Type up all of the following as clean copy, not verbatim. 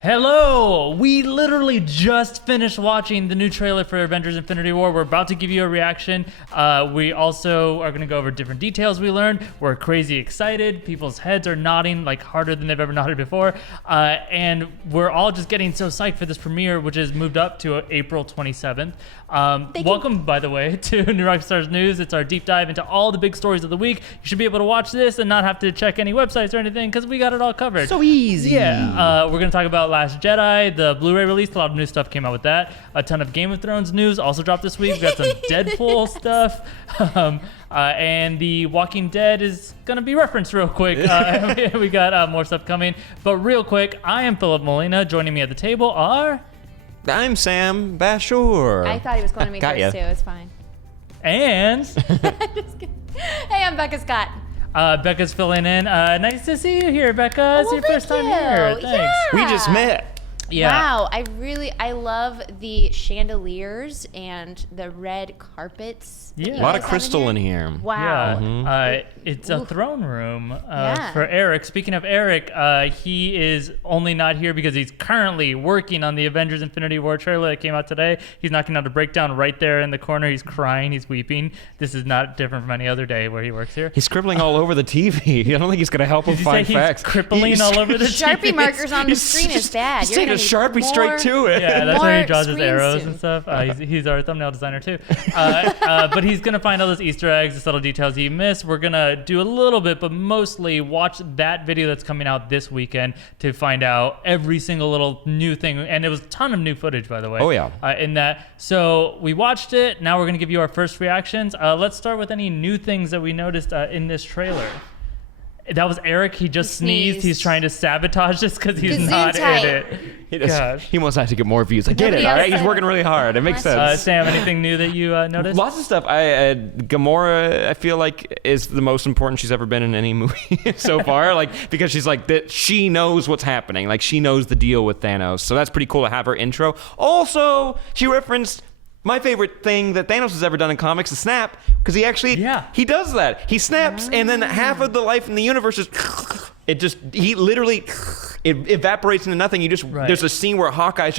Hello! We literally just finished watching the new trailer for Avengers Infinity War. We're about to give you a reaction. We also are going to go over different details we learned. We're crazy excited. People's heads are nodding like harder than they've ever nodded before. And we're all just getting so psyched for this premiere, which is moved up to April 27th. Welcome, by the way, to New Rockstars News. It's our deep dive into all the big stories of the week. You should be able to watch this and not have to check any websites or anything because we got it all covered. So easy. Yeah. We're going to talk about Last Jedi, the Blu-ray release. A lot of new stuff came out with that. A ton of Game of Thrones news also dropped this week. We got some Deadpool stuff. And The Walking Dead is going to be referenced real quick. We got more stuff coming. But real quick, I am Philip Molina. Joining me at the table are... I'm Sam Bashur. I thought he was going to me Got first, ya. too. It's fine. And... Just kidding. Hey, I'm Becca Scott. Becca's filling in. Nice to see you here, Becca. It's your first time here. Thanks. Yeah. We just met. Yeah. Wow, I love the chandeliers and the red carpets. Yeah. A lot of crystal in here. Wow. Yeah. It's a throne room Yeah. for ERIK. Speaking of ERIK, he is only not here because he's currently working on the Avengers Infinity War trailer that came out today. He's knocking out a breakdown right there in the corner. He's crying. He's weeping. This is not different from any other day where he works here. He's scribbling all over the TV. I don't think he's going to help him Did you say find he's facts. crippling all over the Sharpie TV? markers on the screen is bad. He's You're taking a gonna Sharpie need straight more- to it. Yeah, that's where he More draws his screens arrows soon. and stuff. He's our thumbnail designer too. But he's gonna find all those Easter eggs, the subtle details he missed. We're gonna do a little bit, but mostly watch that video that's coming out this weekend to find out every single little new thing. And it was a ton of new footage, by the way. Oh, yeah. In that, so we watched it. Now we're gonna give you our first reactions. Let's start with any new things that we noticed in this trailer. That was ERIK. He just sneezed. He's trying to sabotage this because he's not Gesundheit. in it. Gosh. He wants us to get more views. I get Nobody it, all else right? He's said working really hard. It makes sense. Sam, anything new that you noticed? Lots of stuff. Gamora, I feel like, is the most important she's ever been in any movie so far. Like, because she's like that. She knows what's happening. Like, she knows the deal with Thanos. So that's pretty cool to have her intro. Also, she referenced my favorite thing that Thanos has ever done in comics, the snap, because he does that. He snaps, and then half of the life in the universe is. He literally evaporates into nothing. There's a scene where Hawkeye's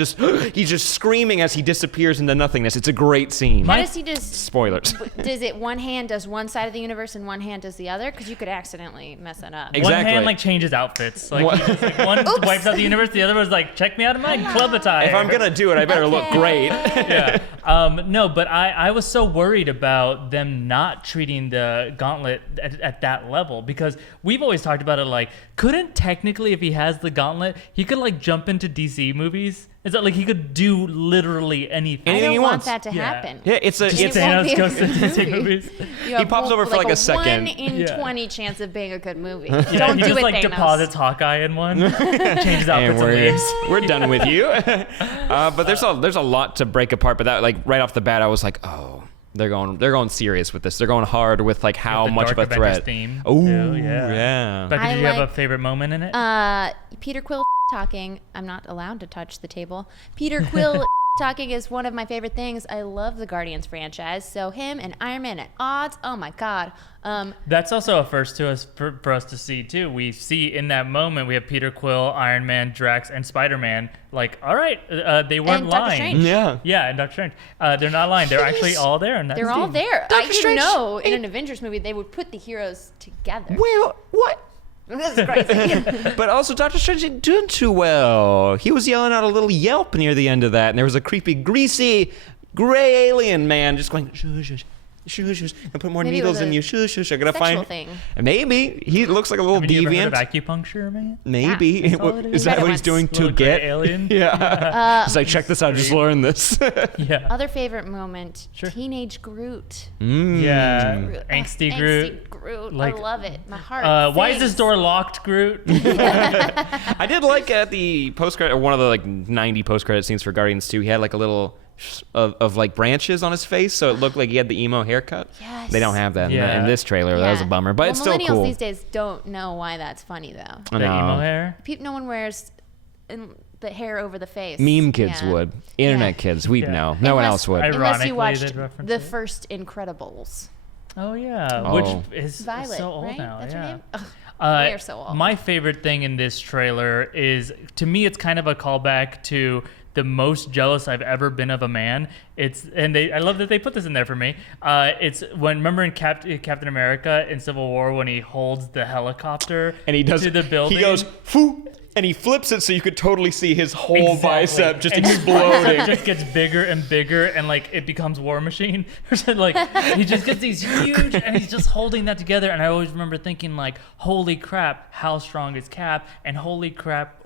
he's just screaming as he disappears into nothingness. It's a great scene. How does he just... Spoilers. Does it one hand does one side of the universe and one hand does the other? Because you could accidentally mess that up. Exactly. One hand like changes outfits. Like, he just, one wipes out the universe, the other was like, check me out of my club attire. If I'm gonna do it, I better look great. Yeah. No, but I was so worried about them not treating the gauntlet at that level because we've always talked about it like, couldn't technically, if he has the gauntlet, he could like jump into DC movies? Is that like he could do literally anything? I Anything don't he want wants. that to Yeah. happen. Yeah, it's Thanos goes to DC movie. movies. You have pops over for like a second. 1 in Yeah. 20 chance of being a good movie. Yeah, Don't he do just it, like Thanos. deposits Hawkeye in one, changes outfits And and leaves. we're done with you. But there's a lot to break apart. But that, like, right off the bat, I was like, oh, they're going serious with this. They're going hard with like how The much Dark of a Avengers threat. theme, Oh, too, yeah. yeah. Becca, I did you have like- a favorite moment in it? Peter Quill talking. I'm not allowed to touch the table. Peter Quill talking is one of my favorite things. I love the Guardians franchise. So him and Iron Man at odds. Oh my God. That's also a first to us for us to see too. We see in that moment we have Peter Quill, Iron Man, Drax, and Spider-Man. Like, all right, they weren't And Doctor lying. Strange. Yeah, and Doctor Strange. They're not lying. They're actually all there. And They're all there. Doctor You Strange- know, in an Avengers movie, they would put the heroes together. Well, what? This is crazy. But also, Doctor Strange didn't do too well. He was yelling out a little yelp near the end of that, and there was a creepy, greasy, gray alien man just going, shush, shush, shush, shush, and put more Maybe it needles was in a you. Shush, shush. I gotta sexual find. thing. Maybe he looks like a little Have you ever heard deviant. of acupuncture, man? Maybe Yeah, that's all it is is. that Tried it what he's once. doing to Little gray get? alien? Yeah. He's like, check this out. Just learn this. Yeah. Other favorite moment, Sure. Teenage Groot. Yeah. Groot. Angsty Angsty Groot. Groot. Like, I love it. My heart Why is sings. this door locked, Groot? I did like at the post credit, one of the like 90 post credit scenes for Guardians 2. He had like a little of like branches on his face, so it looked like he had the emo haircut. Yes. They don't have that Yeah. in this trailer. That was a bummer, but well, it's still millennials cool. these days don't know why that's funny though. I The know. emo hair? No one wears the hair over the face. Meme kids Yeah. would. Internet Yeah. kids, we'd Yeah. know. No one Unless- else would. Ironically, Unless you watched they'd reference the it. first Incredibles. Oh yeah, Oh. which is Violet, so old right? now. That's her Yeah. name? Ugh. They are so awful. My favorite thing in this trailer is, to me, it's kind of a callback to the most jealous I've ever been of a man. I love that they put this in there for me. It's when, remember in Captain America in Civil War when he holds the helicopter and he does to the building. He goes, "Foo," and he flips it so you could totally see his whole bicep just and exploding. It just gets bigger and bigger, and like it becomes War Machine. Like he just gets these huge, and he's just holding that together. And I always remember thinking like, holy crap, how strong is Cap? And holy crap,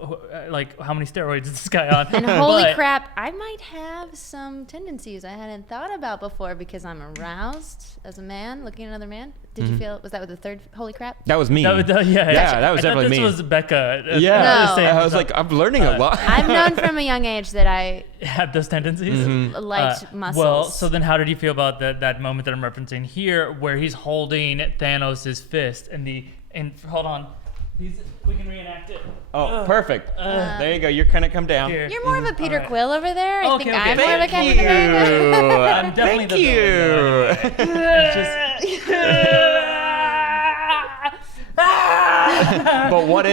like how many steroids is this guy on? And holy crap, I might have some tendencies I hadn't thought about before because I'm aroused as a man looking at another man. Did you feel, was that with the third holy crap? That was me. Yeah, that was definitely me. This was Becca. No. I was like, I'm learning a lot. I've known from a young age that I had those tendencies. liked muscles. Well, so then how did you feel about that moment that I'm referencing here, where he's holding Thanos' fist and hold on, we can reenact it. Oh, perfect. There you go. You're kind of come down. Here. You're more of a Peter Quill over there. I think Okay. I'm more of a Thank Captain America. you. I'm definitely the Thank villain, you. It's just- But what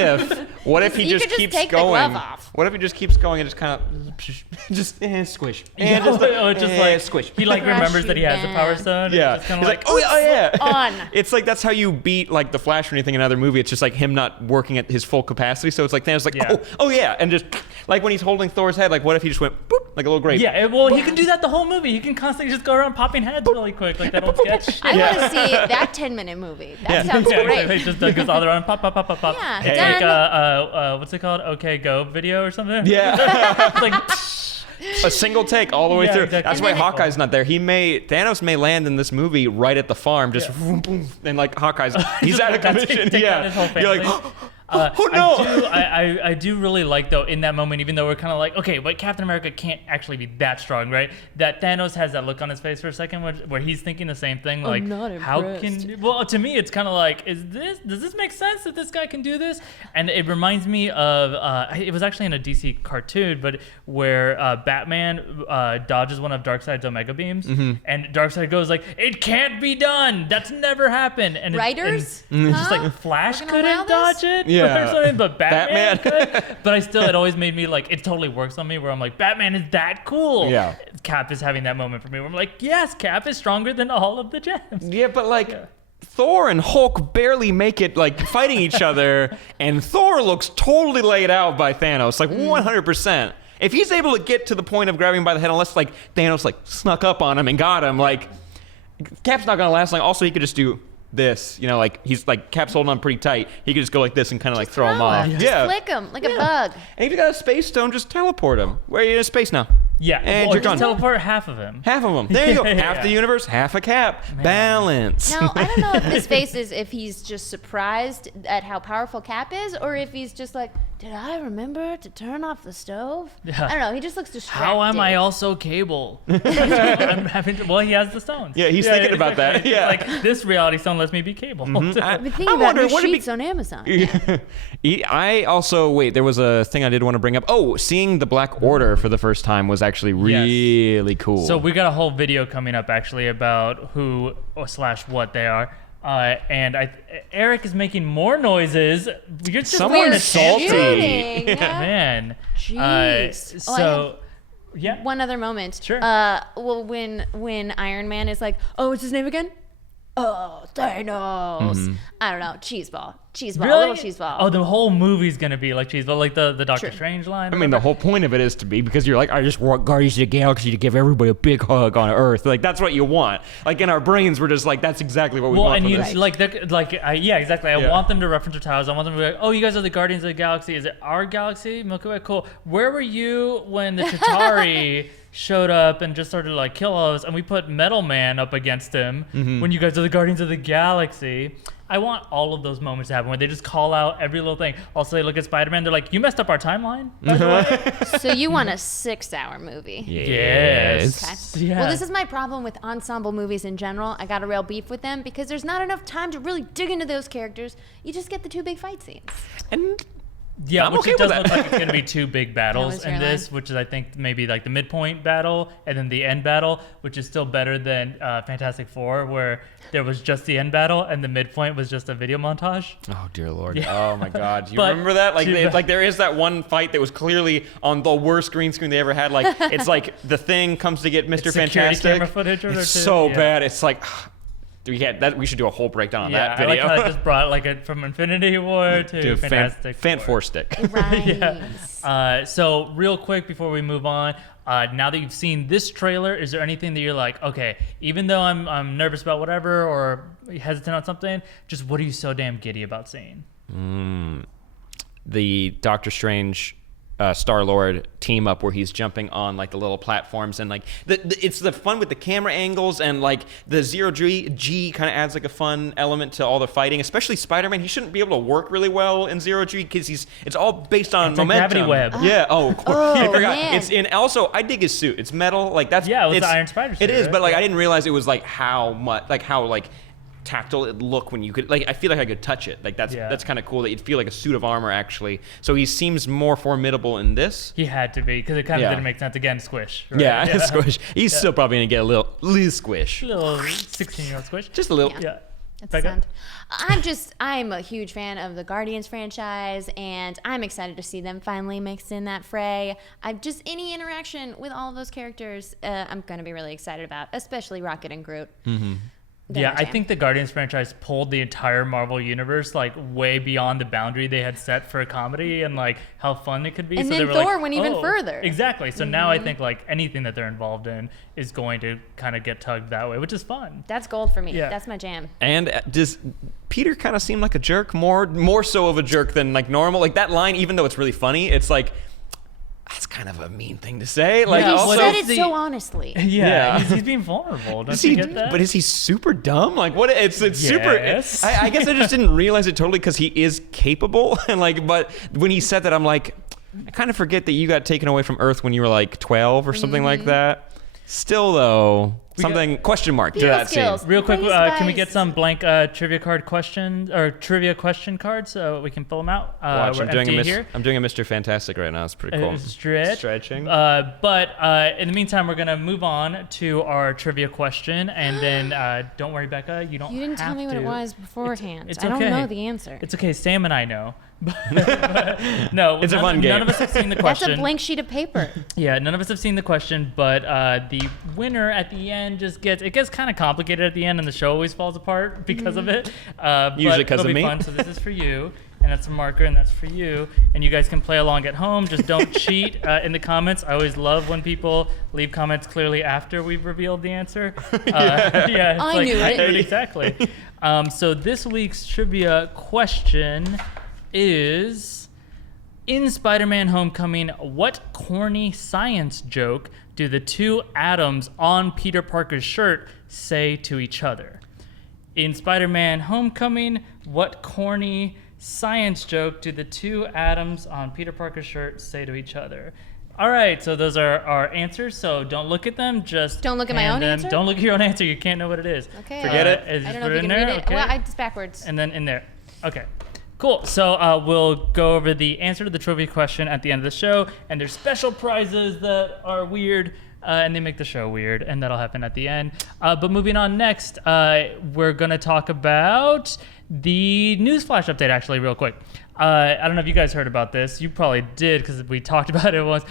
if he You just could just keeps take the going? glove off. What if he just keeps going and just kind of just squish? Yeah, just like squish. he like Crush remembers that he you has the down. power stone. Yeah, It's kind he's of like, oh yeah. On. It's like that's how you beat like the Flash or anything in another movie. It's just like him not working at his full capacity. So it's like Thanos like, Yeah. oh yeah, and just like when he's holding Thor's head, like what if he just went boop like a little grape? Yeah, well, he can do that the whole movie. He can constantly just go around popping heads really quick, like that old sketch. I want to see that 10-minute movie. That sounds Yeah, great. he just goes all around, pop, pop, pop, pop, pop. Yeah, It's done. like what's it called? Okay, go video or something. Yeah. It's like A single take all the way Yeah, through. exactly. That's And why then Hawkeye's not there. Thanos may land in this movie right at the farm, just boom, boom, and like Hawkeye's, he's Just out of like, commission. take out his whole You're like, family. oh no. I do really like though in that moment, even though we're kind of like, okay, but Captain America can't actually be that strong, right? That Thanos has that look on his face for a second where he's thinking the same thing, like, not how impressed. can? Well, to me, it's kind of like, does this make sense that this guy can do this? And it reminds me of it was actually in a DC cartoon, but where Batman dodges one of Darkseid's Omega beams, and Darkseid goes like, it can't be done. That's never happened. And Writers? it's just Huh? like Flash We're gonna allow couldn't this? dodge it. Yeah. Or something, but Batman Batman. could. But it always made me like, it totally works on me where I'm like, Batman is that cool. Yeah. Cap is having that moment for me where I'm like, yes, Cap is stronger than all of the gems. Yeah, but like Thor and Hulk barely make it like fighting each other, and Thor looks totally laid out by Thanos, like 100%. If he's able to get to the point of grabbing him by the head, unless like Thanos like snuck up on him and got him, like Cap's not gonna last long. Also, he could just do this, like he's like Cap's holding on pretty tight. He could just go like this and kind of like throw him off. Just flick him like a bug. And if you got a space stone, just teleport him. Where are you in space now? Yeah. And or you're just gone. teleport half of him. Half of them. There you go. Yeah. Half the universe, half a Cap. Balance. Now, I don't know if this face is if he's just surprised at how powerful Cap is, or if he's just like, did I remember to turn off the stove? Yeah. I don't know. He just looks distracted. How am I also Cable? I'm having to, well, he has the stones. Yeah, he's thinking about that. It's Yeah. like, this reality stone lets me be Cable. I've been I thinking about wonder, new would it be- sheets on Amazon. I also there was a thing I did want to bring up. Oh, seeing the Black Order for the first time was actually really cool. So we got a whole video coming up actually about who / what they are. And ERIK is making more noises. You're just Someone's weird. salty. Shooting. Man. Jeez. Oh, I So, yeah. One other moment. Sure. Well, when Iron Man is like, oh, what's his name again? Oh, Thanos. I don't know. Cheeseball. Little cheeseball. Oh, the whole movie's gonna be like cheeseball, like the Doctor Strange line. I mean, the whole point of it is to be because you're like, I just want Guardians of the Galaxy to give everybody a big hug on Earth. Like that's what you want. Like in our brains, we're just like, that's exactly what we Well, want. and from you this. yeah, exactly. I Yeah. want them to reference our titles. I want them to be like, oh, you guys are the Guardians of the Galaxy. Is it our galaxy? Milky Way, cool. Where were you when the Chitauri showed up and just started to like kill all of us? And we put Metal Man up against him when you guys are the Guardians of the Galaxy. I want all of those moments to happen where they just call out every little thing. Also, they look at Spider-Man. They're like, you messed up our timeline, by the way. So you want a 6-hour movie? Yes. Okay. Yeah. Well, this is my problem with ensemble movies in general. I got a real beef with them because there's not enough time to really dig into those characters. You just get the 2 big fight scenes. And Yeah, I'm which okay it does with look that. like it's going to be two big battles was in your this, which is, I think, maybe like the midpoint battle and then the end battle, which is still better than Fantastic Four, where there was just the end battle and the midpoint was just a video montage. Oh dear Lord! Yeah. Oh my God! Do you But remember that? Like, to- like there is that one fight that was clearly on the worst green screen they ever had. Like, it's like the Thing comes to get Mr. It's security Fantastic. camera footage or It's two, so yeah. bad. It's like we should do a whole breakdown on that I like video. how it just brought like it from Infinity War to Dude, Fantastic Fan Four. Four stick. Right. So real quick before we move on, now that you've seen this trailer, is there anything that you're like, okay, even though I'm nervous about whatever or hesitant on something, just what are you so damn giddy about seeing? The Doctor Strange Star-Lord team up where he's jumping on like the little platforms and like it's the fun with the camera angles and like the zero-G kind of adds like a fun element to all the fighting, especially Spider-Man. He shouldn't be able to work really well in zero-G because it's all based on It's a momentum. gravity web. Yeah. Oh, of course. I forgot. man. It's in. Also, I dig his suit. It's metal. Like that's Yeah, it was it's, the Iron Spider suit, It is, right? but like Yeah. I didn't realize it was like how much like how like tactile it look when you could like I feel like I could touch it. Like that's kind of cool that you'd feel like a suit of armor actually. So he seems more formidable in this. He had to be because it kind of Yeah. didn't make sense. Again, squish. Right? Yeah, squish. He's still probably gonna get a little squish. Little 16-year-old squish. Just a little. Yeah. That's Becca? sound. I'm a huge fan of the Guardians franchise, and I'm excited to see them finally mixed in that fray. Any interaction with all of those characters, I'm going to be really excited about, especially Rocket and Groot. Mm-hmm. They're Yeah, my I jam. think the Guardians franchise pulled the entire Marvel universe like way beyond the boundary they had set for a comedy and like how fun it could be. And so then they were Thor like, went even "Oh." further. Exactly. So now I think like anything that they're involved in is going to kind of get tugged that way, which is fun. That's gold for me. Yeah. That's my jam. And does Peter kind of seem like a jerk? More so of a jerk than like normal. Like that line, even though it's really funny, it's like that's kind of a mean thing to say. Like Yeah, He also- said it the- so honestly. Yeah, he's being vulnerable. Don't Is you he, get that? but is he super dumb? Like what? It's super. Yes. I guess I just didn't realize it totally because he is capable and like. But when he said that, I'm like, I kind of forget that you got taken away from Earth when you were like 12 or something like that. Still though, something question mark to People that skills. scene. Real quick, Praise can we Spice. get some blank trivia card questions or trivia question cards so we can fill them out? Watch, We're I'm doing empty here. I'm doing a Mr. Fantastic right now. It's pretty cool. Stretching. Stretching. But in the meantime, we're gonna move on to our trivia question, and then don't worry, Becca, you don't. You didn't have tell me what it to. was beforehand. It's I don't okay. know the answer. It's okay. Sam and I know. No, It's a fun None game. of us have seen the That's question. a blank sheet of paper. Yeah, none of us have seen the question, but the winner at the end just gets kind of complicated at the end, and the show always falls apart because of it. Usually but 'cause it'll of be me. Fun. So this is for you, and that's a marker, and that's for you, and you guys can play along at home. Just don't cheat in the comments. I always love when people leave comments clearly after we've revealed the answer. Yeah, it's I knew I it. knew it exactly. So this week's trivia question is. In Spider-Man Homecoming, what corny science joke do the two atoms on Peter Parker's shirt say to each other? In Spider-Man Homecoming, what corny science joke do the two atoms on Peter Parker's shirt say to each other? All right, so those are our answers. So don't look at them. Just Don't look at my hand own them. answer? Don't look at your own answer. You can't know what it is. Okay. Forget it. I don't know put if you in can there. read it. Okay. Well, it's backwards. And then in there. Okay. Cool. So we'll go over the answer to the trivia question at the end of the show, and there's special prizes that are weird, and they make the show weird, and that'll happen at the end. But moving on next, we're going to talk about the newsflash update, actually, real quick. I don't know if you guys heard about this. You probably did because we talked about it once.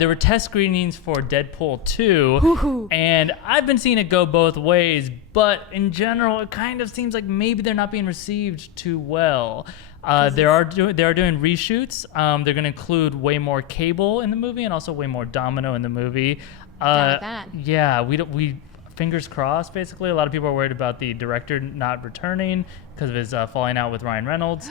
There were test screenings for Deadpool 2, and I've been seeing it go both ways, but in general, it kind of seems like maybe they're not being received too well. They are doing reshoots. They're going to include way more Cable in the movie and also way more Domino in the movie. Down with that. Yeah, we fingers crossed. Basically, a lot of people are worried about the director not returning because of his falling out with Ryan Reynolds.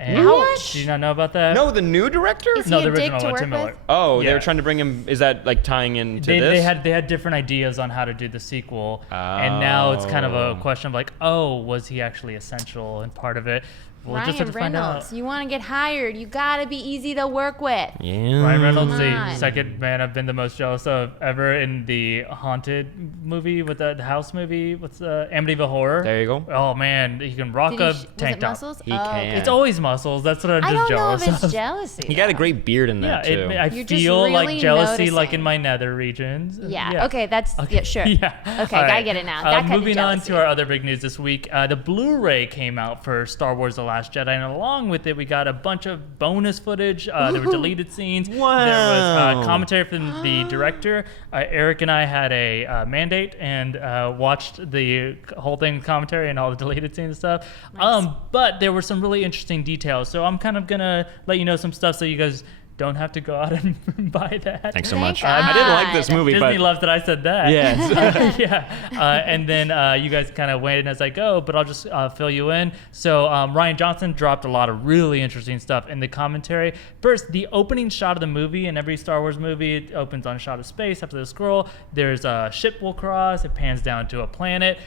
And What? Do you not know about that? No, the new director? Is No, he the a dick original to one, work Tim with? Miller. Oh, they Yeah. were trying to bring him. Is that like tying into They this? had different ideas on how to do the sequel, and now it's kind of a question of like, oh, was he actually essential and part of it? We'll just have to find out. Reynolds, you want to get hired, you gotta be easy to work with. Yeah. Ryan Reynolds, Come the on. second man I've been the most jealous of ever in the haunted movie with the house movie. What's Amityville Horror? There you go. Oh man, he can rock Did a was tank it top. muscles? He can. Okay. It's always muscles. That's what I'm I just don't know jealous if it's of. jealousy. He got a though. great beard in Yeah, that too. I You're just feel like really jealousy, like noticing. in my nether regions. Yeah. Okay. That's yeah. Sure. Yeah. Okay. All I get it now. That kind of moving on jealousy. to our other big news this week. The Blu-ray came out for Star Wars: The Last Jedi, and along with it, we got a bunch of bonus footage. There were deleted scenes. Wow. There was commentary from the director. Eric and I had a mandate and watched the whole thing, commentary and all the deleted scenes and stuff. Nice. But there were some really interesting details. So I'm kind of gonna let you know some stuff so you guys don't have to go out and buy that. Thanks so Thank much. I didn't like this God. movie, Disney but loves that I said that. yes. Yeah. And then you guys kind of wait in as I go, but I'll just fill you in. So Ryan Johnson dropped a lot of really interesting stuff in the commentary. First, the opening shot of the movie. In every Star Wars movie, it opens on a shot of space after the scroll. There's a ship will cross. It pans down to a planet.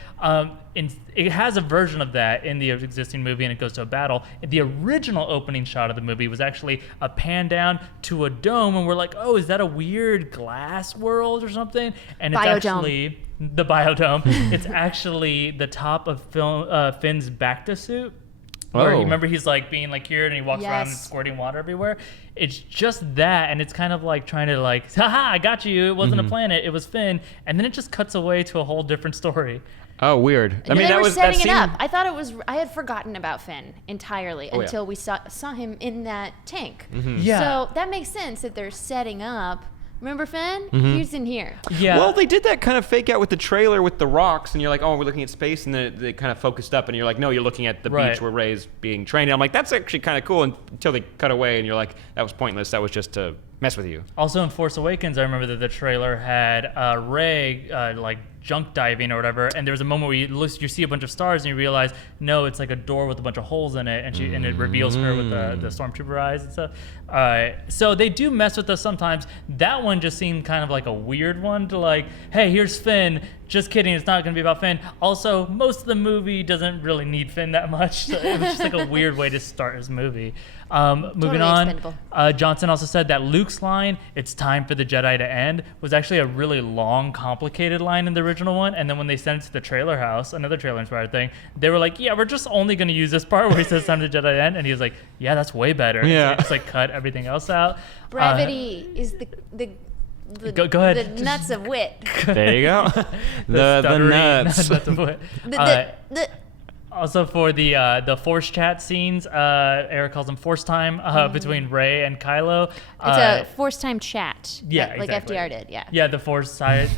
It has a version of that in the existing movie, and it goes to a battle. The original opening shot of the movie was actually a pan down to a dome, and we're like, oh, is that a weird glass world or something? And it's Biodome. actually the biodome. It's actually the top of Finn's Bacta suit. Where Oh. remember he's like being like cured and he walks around and Yes. squirting water everywhere. It's just that, and it's kind of like trying to like, haha, I got you. It wasn't a planet, it was Finn, and then it just cuts away to a whole different story. Oh, weird. I mean, they that were was setting that it seemed, up. I thought it was. I had forgotten about Finn entirely Oh, yeah. until we saw him in that tank. Yeah. So that makes sense that they're setting up. Remember Finn? He's in here. Yeah. Well, they did that kind of fake out with the trailer with the rocks, and you're like, oh, we're looking at space, and then they kind of focused up, and you're like, no, you're looking at the Right. beach where Rey's being trained. And I'm like, that's actually kind of cool until they cut away, and you're like, that was pointless. That was just to mess with you. Also in Force Awakens, I remember that the trailer had Rey like junk diving or whatever, and there was a moment where you see a bunch of stars and you realize, no, it's like a door with a bunch of holes in it, and it reveals her with the stormtrooper eyes and stuff. So they do mess with us sometimes. That one just seemed kind of like a weird one to like, hey, here's Finn. Just kidding, it's not going to be about Finn. Also, most of the movie doesn't really need Finn that much. So it was just like a weird way to start his movie. Moving Totally on, expendable. Johnson also said that Luke's line, "It's time for the Jedi to end," was actually a really long, complicated line in the original one. And then when they sent it to the trailer house, another trailer-inspired thing, they were like, "Yeah, we're just only going to use this part where he says time for the Jedi to end." And he was like, "Yeah, that's way better." Yeah. So they just like cut everything else out. Brevity is the Go ahead. The nuts of wit. There you go. the stuttery nuts. nuts of wit. The Also for the Force chat scenes, Eric calls them Force time between Rey and Kylo. it's a force time chat. yeah, like exactly. FDR did. Yeah. Yeah, the Force side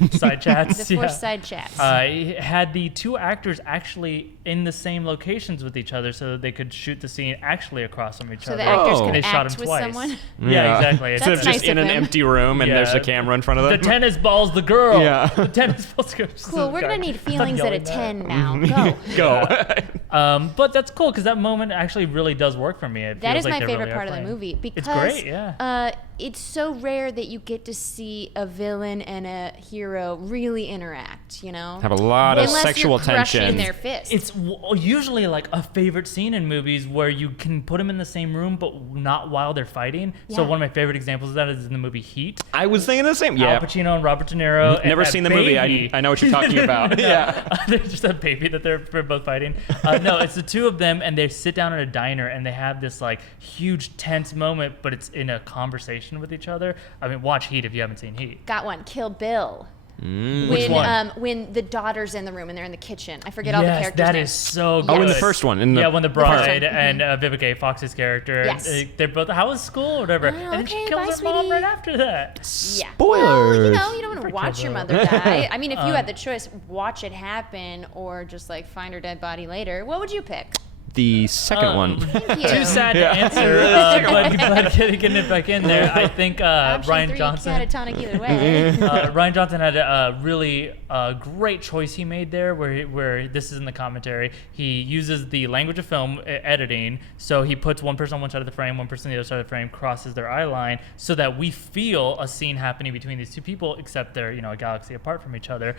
chats. The force yeah. side chats. He had the two actors actually in the same locations with each other so that they could shoot the scene actually across from each so other. the actors Oh. could They shot act him with twice. someone. Yeah, exactly. Instead of That's just nice in of an him. empty room and there's Yeah. a camera in front of The them. tennis ball's the girl. Yeah. The tennis ball's the girl. Cool. We're gonna need feelings at a yelling that. 10 now. Go. Go. But that's cool because that moment actually really does work for me. It That feels is like my they favorite really are part of the playing. movie because It's great, yeah. It's so rare that you get to see a villain and a hero really interact, you know? Have a lot of Unless sexual you're crushing tension. their fists. It's usually like a favorite scene in movies where you can put them in the same room, but not while they're fighting. So Yeah. one of my favorite examples of that is in the movie Heat. I was thinking the same. Al Yeah. Pacino and Robert De Niro. and Never that seen the movie. baby. I know what you're talking about. No, Yeah. they're just a baby that they're both fighting. No, it's the two of them, and they sit down at a diner, and they have this like huge tense moment, but it's in a conversation with each other. I mean, watch Heat if you haven't seen Heat. Got one. Kill Bill. Which When one? when the daughter's in the room and they're in the kitchen. I forget all the Yes, characters' that names. is so good. Oh, in the first one. Yeah, when the first one. bride and Vivica A. Fox's character, Yes. they're both, how was school or whatever, Oh, and then she okay, kills bye, her mom sweetie. right after that. Yeah. Well, you Spoilers. know, you don't want to Freak watch your Turbo. mother die. I mean, if you had the choice, watch it happen or just like find her dead body later. What would you pick? The second one. Thank you. Too sad to Yeah. answer, but getting it back in there, I think Option Ryan 3, Johnson. catatonic either way. Ryan Johnson had a really great choice he made there, where this is in the commentary. He uses the language of film editing, so he puts one person on one side of the frame, one person on the other side of the frame, crosses their eye line, so that we feel a scene happening between these two people, except they're a galaxy apart from each other.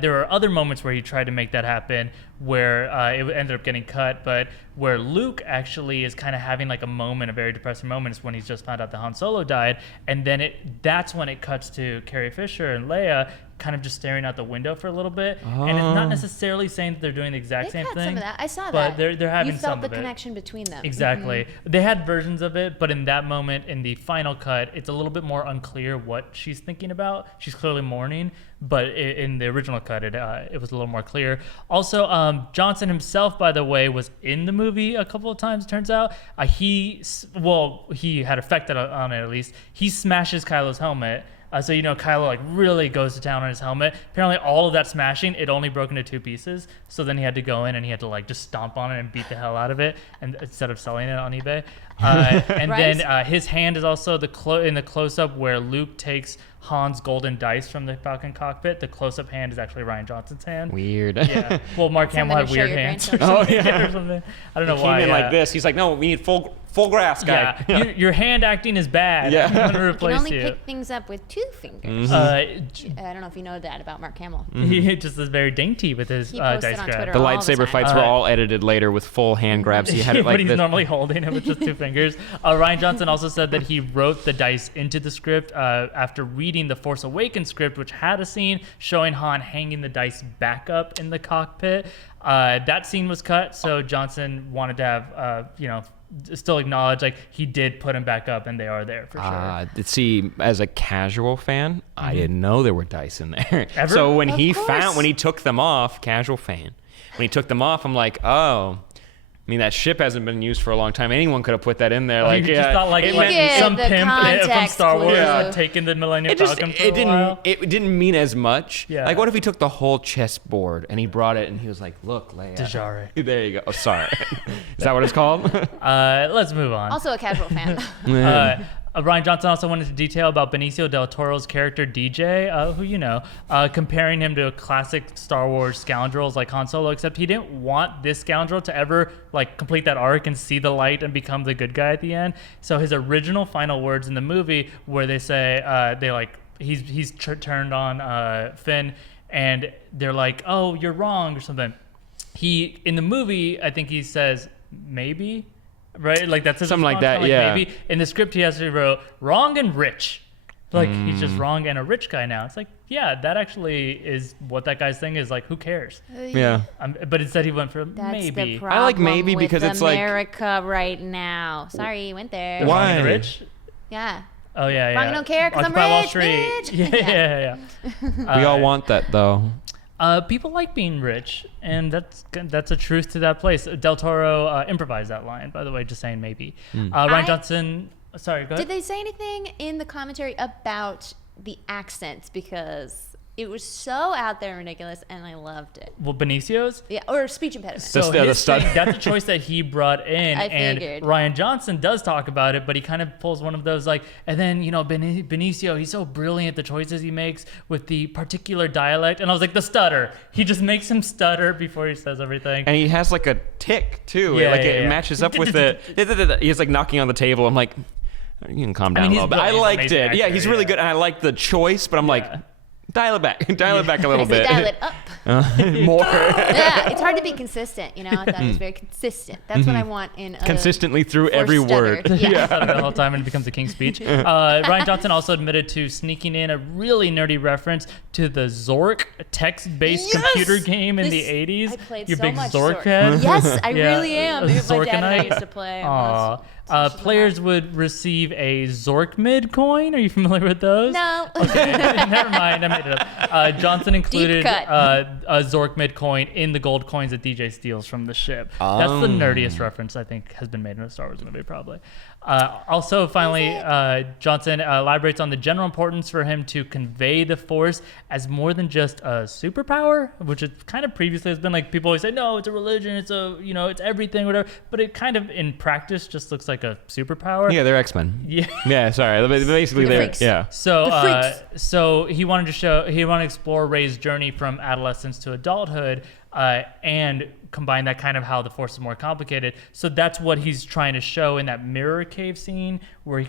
There are other moments where he tried to make that happen, where it ended up getting cut, but cut, where Luke actually is kind of having like a moment, a very depressing moment, is when he's just found out that Han Solo died, and then that's when it cuts to Carrie Fisher and Leia kind of just staring out the window for a little bit, and it's not necessarily saying that they're doing the exact same thing. Some of that. I saw but that. they're having you felt some the of it. connection between them. Exactly. They had versions of it, but in that moment, in the final cut, it's a little bit more unclear what she's thinking about. She's clearly mourning, but in the original cut, it was a little more clear. Also, Johnson himself, by the way, was in the movie a couple of times, it turns out. He had affected on it at least. He smashes Kylo's helmet. So, Kylo like really goes to town on his helmet. Apparently all of that smashing, it only broke into 2 pieces. So then he had to go in and he had to like just stomp on it and beat the hell out of it, and instead of selling it on eBay. And Right. then his hand is also in the close-up where Luke takes Han's golden dice from the Falcon cockpit. The close-up hand is actually Rian Johnson's hand. Weird. Yeah. Well, Mark Hamill had Something to show weird your hands. grandchildren. Oh, yeah. Or something. I don't know He why. came in like this. He's like, no, we need full grasp, guy. Yeah. Your hand acting is bad. Yeah. I'm going to You can replace only you. pick things up with 2 fingers. Uh, I don't know if you know that about Mark Hamill. He just is very dainty with his He posted dice on grab. Twitter The all the lightsaber time. fights were all edited later with full hand grabs. He had it like but he's this. normally holding it with just 2 fingers. Rian Johnson also said that he wrote the dice into the script after reading the Force Awakens script, which had a scene showing Han hanging the dice back up in the cockpit. That scene was cut, so Johnson wanted to have, still acknowledge like he did put them back up, and they are there for sure. See, as a casual fan, I didn't know there were dice in there. Ever? So when Of he course. when he took them off, casual fan, when he took them off, I'm like, oh. I mean, that ship hasn't been used for a long time. Anyone could have put that in there. Like, you just thought like, it You like get some the pimp from context Star Wars clue. taking the Millennium Falcon for a while. it didn't mean as much. Yeah. Like, what if he took the whole chessboard and he brought it and he was like, look, Leia. Dejare. There you go. Oh, sorry. Is that what it's called? Let's move on. Also a casual fan. Rian Johnson also went into detail about Benicio del Toro's character DJ, who comparing him to classic Star Wars scoundrels like Han Solo, except he didn't want this scoundrel to ever like complete that arc and see the light and become the good guy at the end. So his original final words in the movie, where they say he's turned on Finn, and they're like, "Oh, you're wrong" or something. In the movie, I think he says maybe. Right, like that's his Something like response, that, yeah. Maybe in the script he actually wrote wrong and rich, like he's just wrong and a rich guy now. It's like, yeah, that actually is what that guy's thing is. Like, who cares? Yeah. But instead he went for That's maybe. the problem I like maybe with because it's like- America right now. Sorry, you went there. Why? Wrong and rich? Yeah. Oh yeah, yeah. Wrong, I don't care 'cause I'm Occupy Wall rich, Street. bitch. Yeah. We all want that, though. People like being rich, and that's a truth to that place. Del Toro improvised that line, by the way, just saying maybe. Rian Johnson, sorry, go ahead. Did they say anything in the commentary about the accents? Because it was so out there and ridiculous, and I loved it. Well, Benicio's? Yeah, or speech impediment. Just the his stutter. thing, that's a choice that he brought in, I and figured. Rian Johnson does talk about it, but he kind of pulls one of those like, and then Benicio, he's so brilliant the choices he makes with the particular dialect, and I was like, the stutter. He just makes him stutter before he says everything. And he has like a tick, too. Yeah, It yeah. matches up with the... He's like knocking on the table. I'm like, you can calm down mean, a little bit. I he's liked amazing it. Yeah, actor, he's really yeah. good. And I like the choice, but I'm like... Dial it back. Dial it back a little I say bit. dial it up. More. Yeah, it's hard to be consistent. I thought it was very consistent. That's what I want in a Consistently through forced every stutter. word. Yeah. The whole time, and it becomes a King's Speech. Rian Johnson also admitted to sneaking in a really nerdy reference to the Zork text-based Yes! computer game in This- the 80s. I played You're so big much Zork Zork. head. Yes, I Yeah, really am. a My dad and I Zorkanite. used to play. Aw. Teach them Players would receive a Zork mid coin. Are you familiar with those? No. Okay, never mind. I made it up. Johnson included cut. a Zork mid coin in the gold coins that DJ steals from the ship. That's the nerdiest reference I think has been made in a Star Wars movie, probably. Also, finally, Johnson elaborates on the general importance for him to convey the Force as more than just a superpower, which it kind of previously has been like people always say, no, it's a religion, it's it's everything, whatever. But it kind of in practice just looks like a superpower. Yeah, they're X-Men. Yeah. Yeah, sorry. Basically, The they're... freaks. Yeah. So, The freaks. so he wanted to explore Rey's journey from adolescence to adulthood. and combine that kind of how the Force is more complicated. So that's what he's trying to show in that mirror cave scene where you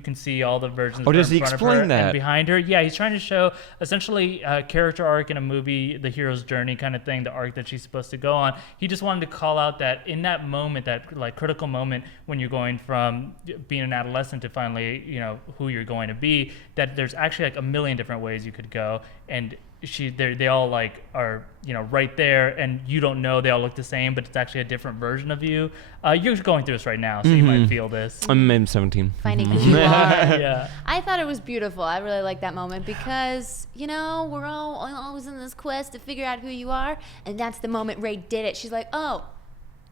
can see all the versions. Oh, does he in front of explain her that? and behind her? Yeah, he's trying to show essentially a character arc in a movie, the hero's journey kind of thing, the arc that she's supposed to go on. He just wanted to call out that in that moment, that like critical moment when you're going from being an adolescent to finally, who you're going to be, that there's actually like a million different ways you could go, and they all like are right there, and you don't know they all look the same, but it's actually a different version of you. You're going through this right now, so you might feel this. I'm 17. Finding who you are. Yeah. I thought it was beautiful. I really like that moment because, we're all always in this quest to figure out who you are. And that's the moment Rey did it. She's like, oh,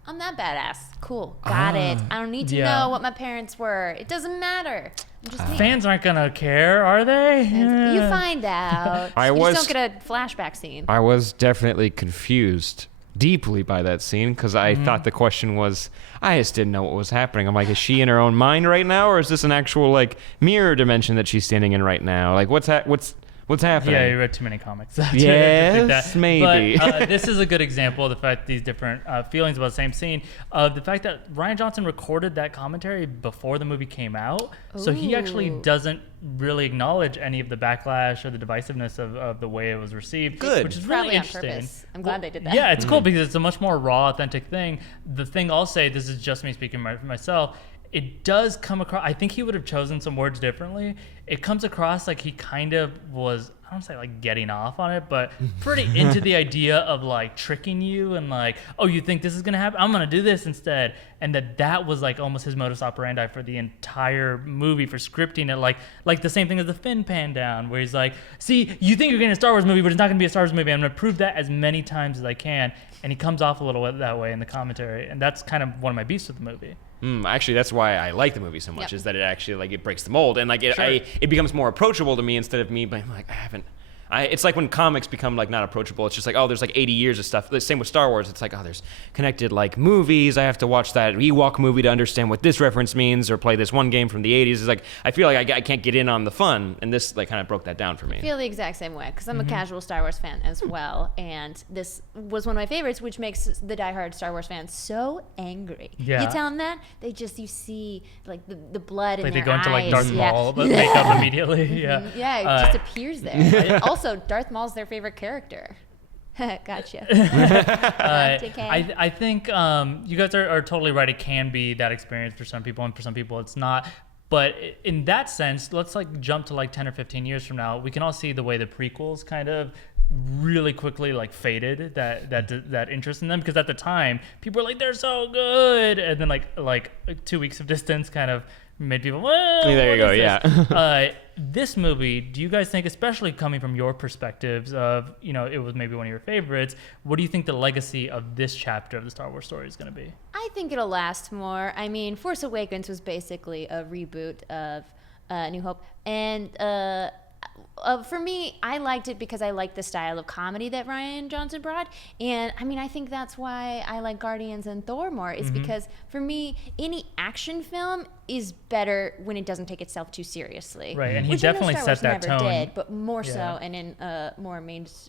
I'm that badass. Cool. Got it. I don't need to know what my parents were. It doesn't matter. I'm just me. Fans aren't going to care, are they? You find out. You just don't get a flashback scene. I was definitely confused deeply by that scene because I thought the question was, I just didn't know what was happening. I'm like, is she in her own mind right now, or is this an actual like mirror dimension that she's standing in right now? Like, what's happening? Yeah, you read too many comics. Yes, maybe. But this is a good example of the fact these different feelings about the same scene. The fact that Rian Johnson recorded that commentary before the movie came out, so he actually doesn't really acknowledge any of the backlash or the divisiveness of the way it was received. Good. Which is Probably really on interesting. purpose. I'm glad they did that. Yeah, it's cool because it's a much more raw, authentic thing. The thing I'll say, this is just me speaking for myself, it does come across, I think he would have chosen some words differently. It comes across like he kind of was, I don't say like getting off on it, but pretty into the idea of like tricking you and like, oh, you think this is going to happen? I'm going to do this instead. And that was like almost his modus operandi for the entire movie, for scripting it. Like the same thing as the Finn pan down, where he's like, see, you think you're getting a Star Wars movie, but it's not going to be a Star Wars movie. I'm going to prove that as many times as I can. And he comes off a little bit that way in the commentary. And that's kind of one of my beefs with the movie. Actually, that's why I like the movie so much, is that it actually like it breaks the mold and like Sure. it becomes more approachable to me instead of me being like, it's like when comics become like not approachable. It's just like, oh, there's like 80 years of stuff. The same with Star Wars. It's like, oh, there's connected like movies. I have to watch that Ewok movie to understand what this reference means, or play this one game from the 80s. It's like I feel like I can't get in on the fun, and this like kind of broke that down for me. I feel the exact same way because I'm a casual Star Wars fan as well, and this was one of my favorites, which makes the diehard Star Wars fans so angry. Yeah. You tell them that, you see like the blood in Like their they go eyes. into like Darth Maul, but makeup immediately. Yeah. Yeah, it just appears there. Also, Darth Maul's their favorite character. Gotcha. I think you guys are totally right. It can be that experience for some people, and for some people it's not. But in that sense, let's like jump to like 10 or 15 years from now. We can all see the way the prequels kind of really quickly like faded that interest in them, because at the time people were like, they're so good, and then like 2 weeks of distance kind of made people, well, there you go. Yeah. This movie, do you guys think, especially coming from your perspectives of, it was maybe one of your favorites, what do you think the legacy of this chapter of the Star Wars story is going to be? I think it'll last more. I mean, Force Awakens was basically a reboot of New Hope, and for me, I liked it because I liked the style of comedy that Rian Johnson brought. And I mean, I think that's why I like Guardians and Thor more, is because for me, any action film is better when it doesn't take itself too seriously. Right, and he Which I know definitely Star set Wars that never tone. did, but more so, and in more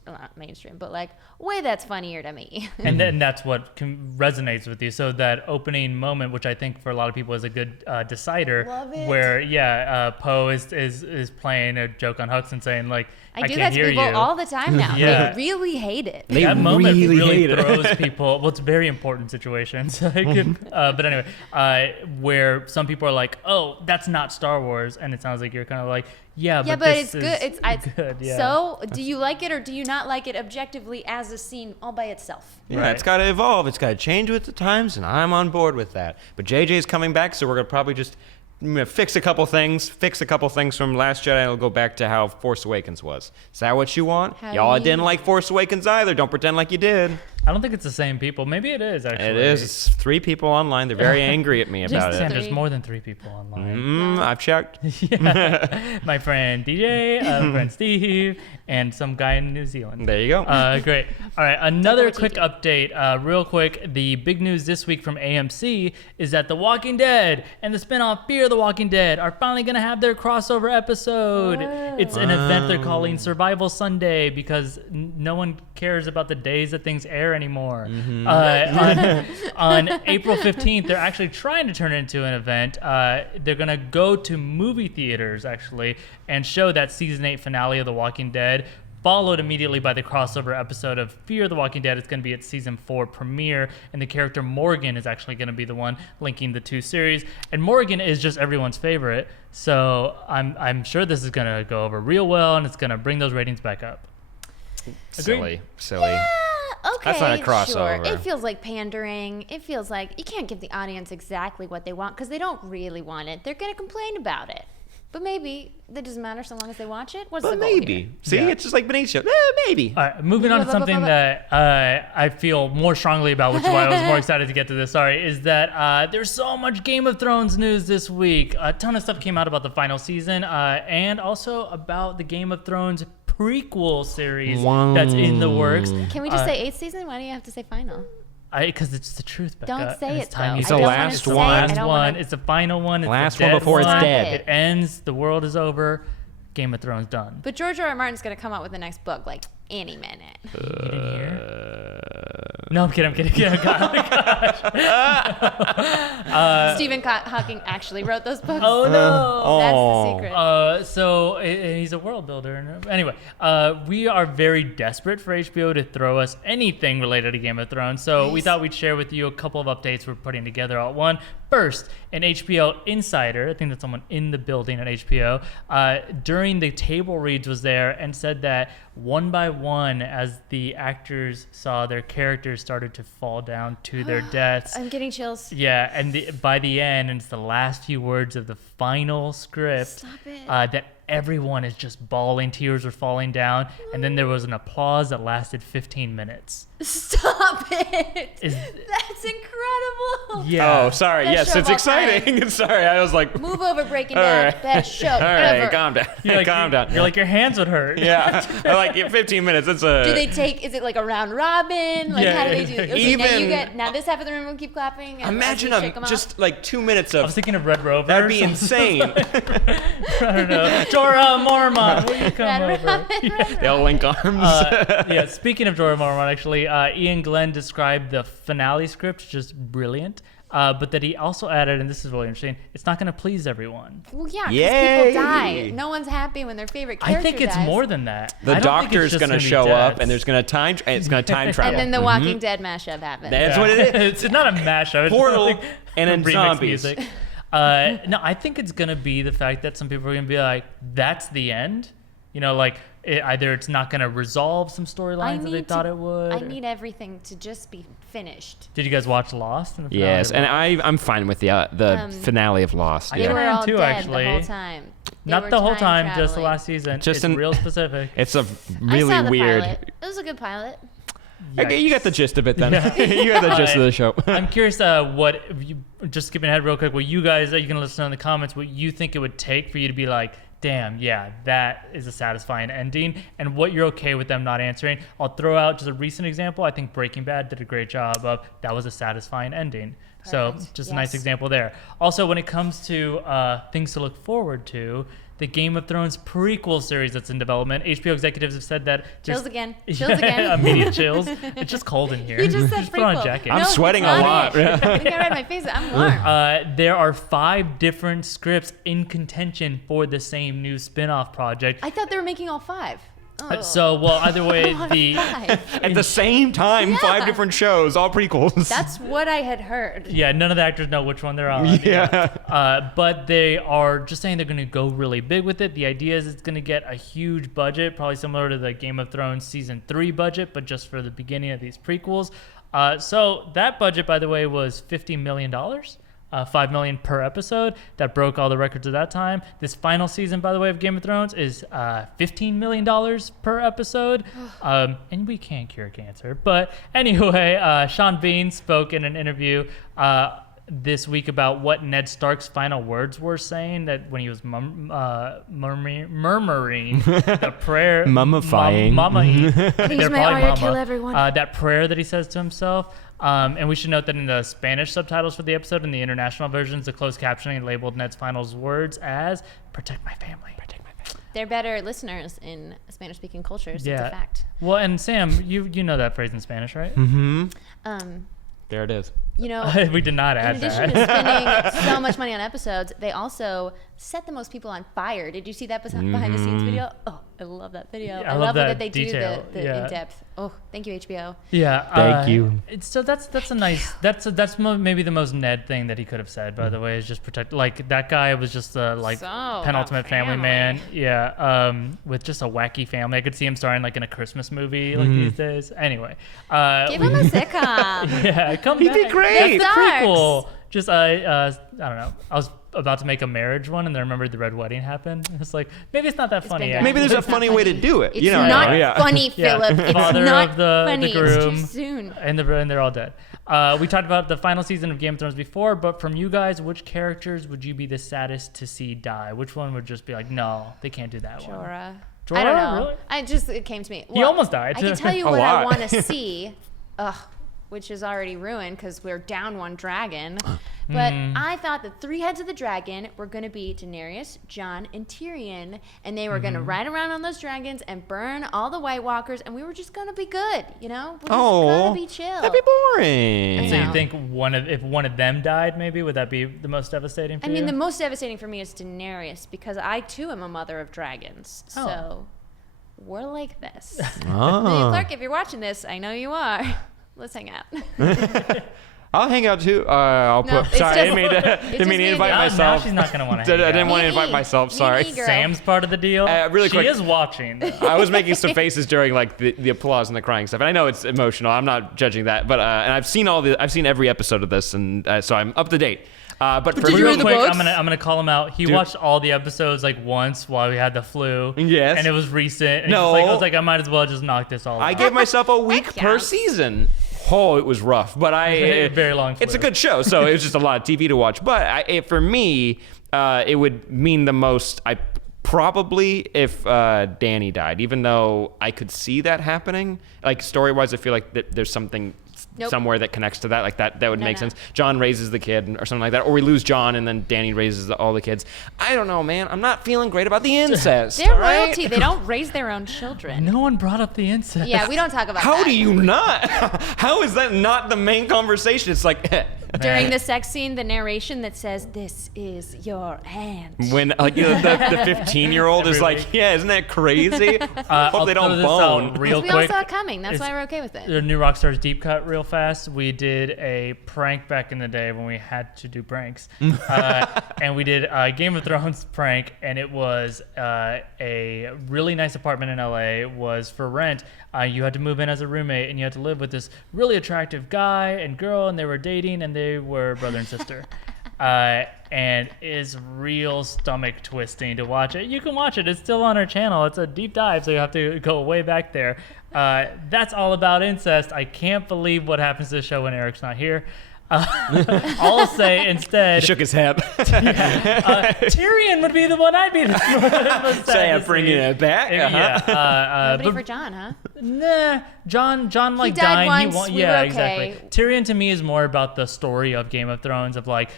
not mainstream, but like way that's funnier to me. And then that's what resonates with you. So that opening moment, which I think for a lot of people is a good decider, Love it. where Poe is playing a joke on Hux and saying like, I do can't that to hear people you. all the time now. Yeah. They really hate it. They That moment really really hate it. throws people. Well, it's very important situations. But anyway, where some people are like, "Oh, that's not Star Wars," and it sounds like you're kind of like, "Yeah, Yeah, but but this it's good. is It's good." Yeah. So, do you like it or do you not like it objectively as a scene all by itself? Yeah, Right. it's got to evolve. It's got to change with the times, and I'm on board with that. But JJ's coming back, so we're going to probably just fix a couple things from Last Jedi, and it'll go back to how Force Awakens was. Is that what you want? How Y'all you- didn't like Force Awakens either. Don't pretend like you did. I don't think it's the same people. Maybe it is actually. It is. It's 3 people online. They're very angry at me about Sam, it. there's Three. more than 3 people online. I've checked. Yeah. My friend DJ, my friend Steve, and some guy in New Zealand. There you go. Great. All right, another what you quick do. update, real quick. The big news this week from AMC is that The Walking Dead and the spinoff Fear the Walking Dead are finally going to have their crossover episode. It's an event they're calling Survival Sunday because no one cares about the days that things air care anymore. On April 15th, they're actually trying to turn it into an event. They're going to go to movie theaters, actually, and show that season 8 finale of The Walking Dead, followed immediately by the crossover episode of Fear the Walking Dead. It's going to be its season 4 premiere, and the character Morgan is actually going to be the one linking the two series. And Morgan is just everyone's favorite, so I'm sure this is going to go over real well, and it's going to bring those ratings back up. Silly. Yeah, okay, That's not a crossover. Sure. It feels like pandering. It feels like you can't give the audience exactly what they want because they don't really want it. They're going to complain about it. But maybe that doesn't matter so long as they watch it. What's the goal maybe. here? See, Yeah. it's just like Benicio. Maybe. All right, moving on to something that I feel more strongly about, which is why I was more excited to get to this, is that there's so much Game of Thrones news this week. A ton of stuff came out about the final season and also about the Game of Thrones prequel series that's in the works. Can we just say 8th season? Why do you have to say final? Because it's the truth, Becca. Don't say and it, it's time though. you It's I the don't say wanna last say it. one. I Last don't one. wanna- It's the final one. It's Last the one dead before it's Stop dead. it. It ends. The world is over. Game of Thrones done. But George R. R. Martin's going to come out with the next book like any minute. You didn't hear? No, I'm kidding. Yeah, gosh. Stephen Hawking actually wrote those books. Oh no. That's the secret. So he's a world builder. Anyway, we are very desperate for HBO to throw us anything related to Game of Thrones. So we thought we'd share with you a couple of updates we're putting together all at one. First, an HBO insider, I think that's someone in the building at HBO, during the table reads was there and said that one by one, as the actors saw their characters started to fall down to their deaths. I'm getting chills. Yeah, and by the end, and it's the last few words of the final script, Stop it. that everyone is just bawling, tears are falling down, and then there was an applause that lasted 15 minutes. Stop it. Is- That's incredible. Yeah. Oh, sorry. Best Yes, show it's of all exciting. Sorry, I was like, Move over, Breaking All Bad. right. Best show all right, ever. calm down. You're like, calm down. You're like, your hands would hurt. Yeah, I like 15 minutes. It's a. Do they take? Is it like a round robin? Like Yeah, how do they do? yeah, Okay, Even- now this half of the room will keep clapping. And Imagine as we shake 'em off. just like 2 minutes I was of. thinking of Red Rover. That'd be insane. I don't know. Jorah Mormont, will you come Red over? Robin. They'll link arms. Yeah, speaking of Jorah Mormont, actually, Ian Glenn described the finale script just brilliant, but that he also added, and this is really interesting, it's not going to please everyone. Well, yeah, because Yay. people die. No one's happy when their favorite character I think it's dies. more than that. The I don't think it's doctor's just gonna be show up, deaths. and there's gonna time. It's gonna time travel. And then the Walking Dead mashup happens. That's what it is. It's not a mashup. It's Portal like and then remix zombies. music. No, I think it's gonna be the fact that some people are gonna be like, "That's the end." You know, like either it's not gonna resolve some storylines that they thought it would. I or- need everything to just be finished. Did you guys watch Lost? In the finale Yes, of and Lost? I'm fine with the finale of Lost. I They Yeah. were I am all too, dead actually. the whole time. They Not were the whole time, just the traveling. last season. Just It's an- real specific. It's a I really saw the weird. pilot. It was a good pilot. Okay, you got the gist of it then. Yeah. You got the gist of the show. I'm curious what you, just skipping ahead real quick, what you guys, you can let us know in the comments what you think it would take for you to be like, damn, yeah, that is a satisfying ending, and what you're okay with them not answering. I'll throw out just a recent example. I think Breaking Bad did a great job of that was a satisfying ending. So Perfect. just a nice Yes. example there. Also, when it comes to things to look forward to, the Game of Thrones prequel series that's in development, HBO executives have said that Chills again. Chills again. Immediate chills. It's just cold in here. You just said put on a prequel. jacket. I'm No, sweating it's a not lot. it. I think I read my face. I'm warm. There are 5 different scripts in contention for the same new spin-off project. I thought they were making all 5. Oh. So, well, either way, the 5. At the same time, 5 different shows, all prequels. That's what I had heard. yeah, none of the actors know which one they're on. yeah. But they are just saying they're going to go really big with it. The idea is it's going to get a huge budget, probably similar to the Game of Thrones season 3 budget, but just for the beginning of these prequels. So that budget, by the way, was $50 million. $5 million per episode. That broke all the records of that time. This final season, by the way, of Game of Thrones is $15 million per episode. And we can't cure cancer. But anyway, Sean Bean spoke in an interview this week about what Ned Stark's final words were, saying that when he was murmuring the prayer, Mummifying. Please may Arya kill everyone. that prayer that he says to himself. And we should note that in the Spanish subtitles for the episode and the international versions, the closed captioning labeled Ned's final words as "Protect my family." Protect my family. They're better listeners in Spanish-speaking cultures. It's a fact. Well, and Sam, you know that phrase in Spanish, right? Mm-hmm. There it is. You know, we did not add in addition to spending so much money on episodes, they also set the most people on fire. Did you see that behind the scenes video? Oh, I love that video. Yeah, I love that they detail. do the in-depth. Oh, thank you, HBO. Yeah. Thank you. So that's a nice. That's maybe the most Ned thing that he could have said. By the way, is just protect. Like that guy was just a penultimate family man. Yeah. With just a wacky family. I could see him starring like in a Christmas movie like these days. Anyway. Give him a sitcom. Yeah. Come He back. did great. That's the prequel. Just I don't know. I was about to make a marriage one, and then I remembered the red wedding happened. It's like maybe it's not that funny. been done. Maybe there's a It's not funny way to do it. It's you know, not funny, Philip. It's Father not of the funny. groom, It's too soon. and they're all dead. We talked about the final season of Game of Thrones before, but from you guys, which characters would you be the saddest to see die? Which one would just be like, no, they can't do that one? Jorah. Jorah? I don't know. Really? It came to me. He almost died. I can tell you A what I lot. want to see. Which is already ruined because we're down one dragon. But I thought the three heads of the dragon were going to be Daenerys, Jon, and Tyrion. And they were going to ride around on those dragons and burn all the White Walkers. And we were just going to be good, you know? We're just going to be chill. That'd be boring. So know. you think if one of them died, maybe would that be the most devastating for I you? mean, the most devastating for me is Daenerys because I, too, am a mother of dragons. Oh. So we're like this. Oh. Clark, if you're watching this, I know you are. Let's hang out. I'll hang out too. I'll No, put. it's Sorry, just- I it's didn't mean to just invite me and now myself. she's not gonna want to. I didn't want to invite myself. Sorry. Me, girl. Sam's part of the deal. Really she quick. is watching. though. I was making some faces during like the applause and the crying stuff, and I know it's emotional. I'm not judging that, but and I've seen every episode of this, and so I'm up to date. But for did you Real read the quick, books? I'm gonna call him out. He watched all the episodes like once while we had the flu. Yes. And it was recent. And No. I was like, I might as well just knock this all I out. gave myself a week Heck per yeah. season. Oh, it was rough, but Very long It's a flu. good show, so it was just a lot of TV to watch. But for me, it would mean the most. I probably if Dany died, even though I could see that happening. Like story wise, I feel like there's something. Nope. Somewhere that connects to that, like that would No, make no. sense. John raises the kid or something like that, or we lose John and then Dany raises all the kids. I don't know, man. I'm not feeling great about the incest. They're all right? royalty. They don't raise their own children. No one brought up the incest. Yeah, we don't talk about How that. do you not? How is that not the main conversation? It's like During the sex scene, the narration that says, "This is your aunt." when like the 15-year-old is Every like, week. yeah, isn't that crazy? Hope they throw don't this bone. out real we all quick. saw it coming. That's It's- why we're okay with it. The new Rockstars deep cut real fast. We did a prank back in the day when we had to do pranks, and we did a Game of Thrones prank, and it was a really nice apartment in LA. Was for rent. You had to move in as a roommate, and you had to live with this really attractive guy and girl, and they were dating, and they were brother and sister. And it's real stomach twisting to watch it. You can watch it. It's still on our channel. It's a deep dive, so you have to go way back there. That's all about incest. I can't believe what happens to the show when Eric's not here. I'll say instead, He shook his head. Tyrion would be the one I'd be the most Say sad I'm to bringing see. it back. Yeah. Nobody for John, huh? Nah, John like died dying. once, we Yeah, were exactly. okay. Tyrion to me is more about the story of Game of Thrones of like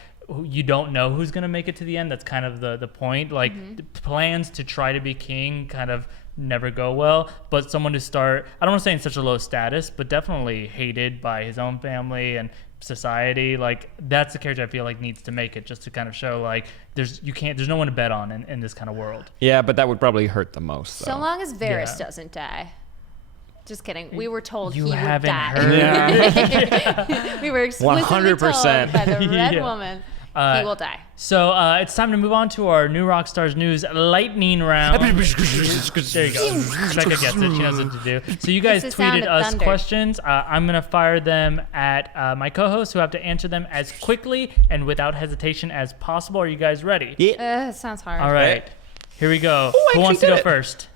you don't know who's gonna make it to the end. That's kind of the point. Like Mm-hmm. the plans to try to be king kind of never go well. But someone to start, I don't want to say in such a low status, but definitely hated by his own family and society. Like that's the character I feel like needs to make it, just to kind of show like there's no one to bet on in this kind of world. Yeah, but that would probably hurt the most. So long as Varys Yeah. doesn't die. Just kidding. We were told You he would haven't die. heard. We were explicitly 100%. told by the red Yeah. woman he will die. So it's time to move on to our new Rockstars news lightning round. There you go. Becca gets it. She knows what to do. So you guys It's the sound tweeted of us thunder. questions. I'm going to fire them at my co-hosts who have to answer them as quickly and without hesitation as possible. Are you guys ready? Yeah. It sounds hard. All right. Here we go. Oh, I Who wants to actually go did it. first?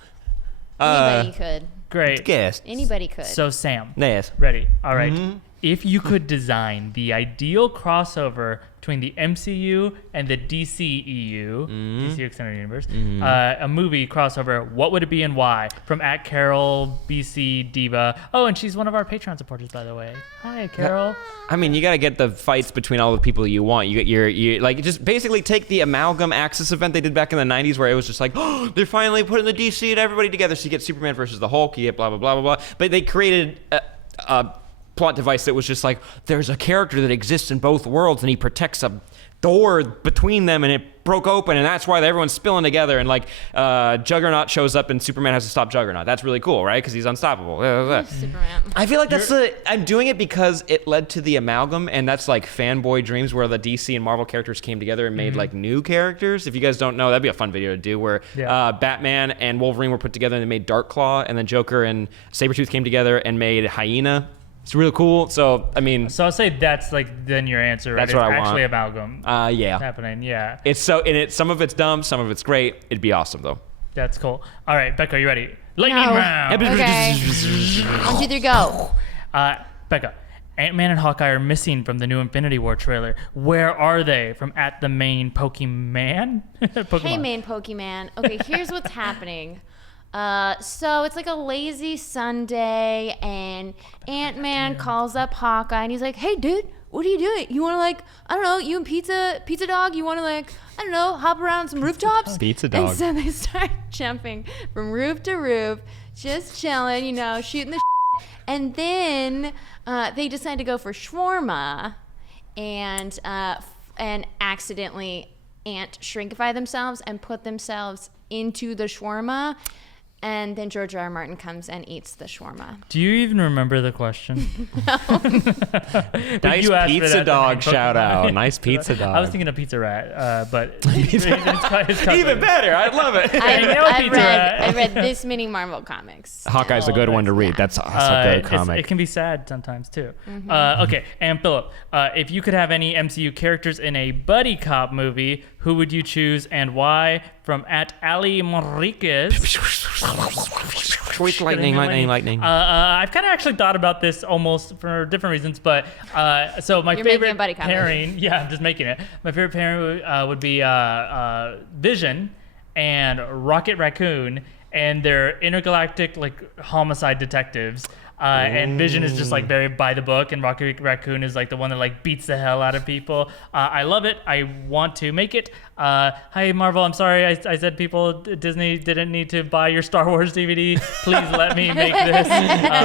Anybody could. Great. Guess. Anybody could. So Sam. Yes. Ready. All right. if you could design the ideal crossover between the MCU and the DCEU, DC Extended Universe, a movie crossover, what would it be and why? From @CaroleBDCDiva. Oh, and she's one of our Patreon supporters, by the way. Hi, Carol. I mean, you got to get the fights between all the people you want. You get your like, just basically take the Amalgam Axis event they did back in the 90s where it was just like, oh, they're finally putting the DC and everybody together. So you get Superman versus the Hulk, you get blah, blah, blah, blah, blah. But they created a plot device that was just like, there's a character that exists in both worlds and he protects a door between them and it broke open and that's why everyone's spilling together and like Juggernaut shows up and Superman has to stop Juggernaut. That's really cool, right? Because he's unstoppable. Superman. I feel like I'm doing it because it led to the Amalgam, and that's like fanboy dreams where the DC and Marvel characters came together and made like new characters. If you guys don't know, that'd be a fun video to do where Batman and Wolverine were put together and they made Darkclaw, and then Joker and Sabretooth came together and made Hyena. It's really cool. So, I mean... So I'll say that's like then your answer, right? That's what I want. Actually Amalgam. Yeah. Happening, yeah. It's so... And some of it's dumb, some of it's great. It'd be awesome, though. That's cool. All right, Becca, are you ready? Lightning round! Okay. 1, 2, 3, go. Becca, Ant-Man and Hawkeye are missing from the new Infinity War trailer. Where are they? From @the main Pokemon? Hey, main Pokemon. Okay, here's what's happening. So it's like a lazy Sunday, and Ant-Man calls up Hawkeye, and he's like, "Hey, dude, what are you doing? You want to like, I don't know, you and Pizza Dog, you want to like, I don't know, hop around some rooftops?" Pizza Dog. And so they start jumping from roof to roof, just chilling, you know, shooting the and then they decide to go for shawarma, and accidentally shrinkify themselves and put themselves into the shawarma. And then George R. R. Martin comes and eats the shawarma. Do you even remember the question? Nice Pizza Dog shout out. Nice Pizza Dog. I was thinking of Pizza Rat, but it's even better. I love it. I read this many Marvel comics. Hawkeye's a good one to read. That's a good comic. It can be sad sometimes too. Okay, and Philip, if you could have any MCU characters in a buddy cop movie, who would you choose and why? From @Ali Enriquez. Lightning. I've kind of actually thought about this almost for different reasons, but so my You're making a favorite buddy cop pairing, movie. yeah, I'm just making it. My favorite pairing would be Vision and Rocket Raccoon, and they're intergalactic like homicide detectives. And Vision is just like very by the book, and Rocket Raccoon is like the one that like beats the hell out of people. I love it. I want to make it. Hi Marvel, I'm sorry I said Disney didn't need to buy your Star Wars DVD. Please let me make this.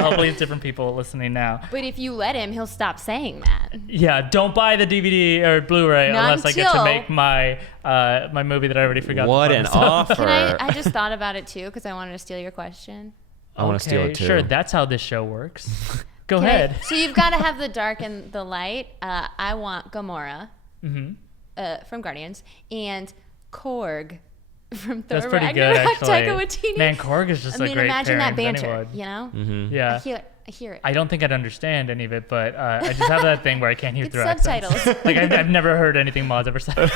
Hopefully it's different people listening now. But if you let him, he'll stop saying that. Yeah, don't buy the DVD or Blu-ray unless I get to make my my movie that I already forgot. What an offer! Can I just thought about it too because I wanted to steal your question. I want to steal it too. Sure, that's how this show works. Go ahead. So you've got to have the dark and the light. I want Gamora from Guardians and Korg from Thor. That's pretty good, actually. Taika Waititi. Man, Korg is just a great imagine that pairing banter, anyone. you know? Yeah. I hear it. I don't think I'd understand any of it, but I just have that thing where I can't hear It's through subtitles. accents. Like I've never heard anything Maud's ever said.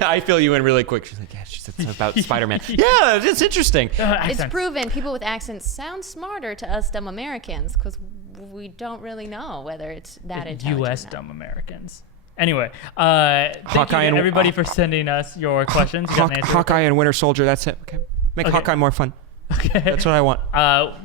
I fill you in really quick. She's like, yeah, she said something about Spider-Man. Yeah, it's interesting. It's proven people with accents sound smarter to us dumb Americans because we don't really know whether it's that intelligent. U.S. dumb Americans. Anyway, thank Hawkeye you and everybody for sending us your questions. You got an answer? Hawkeye and Winter Soldier. That's it. Okay, make Hawkeye more fun. Okay. That's what I want.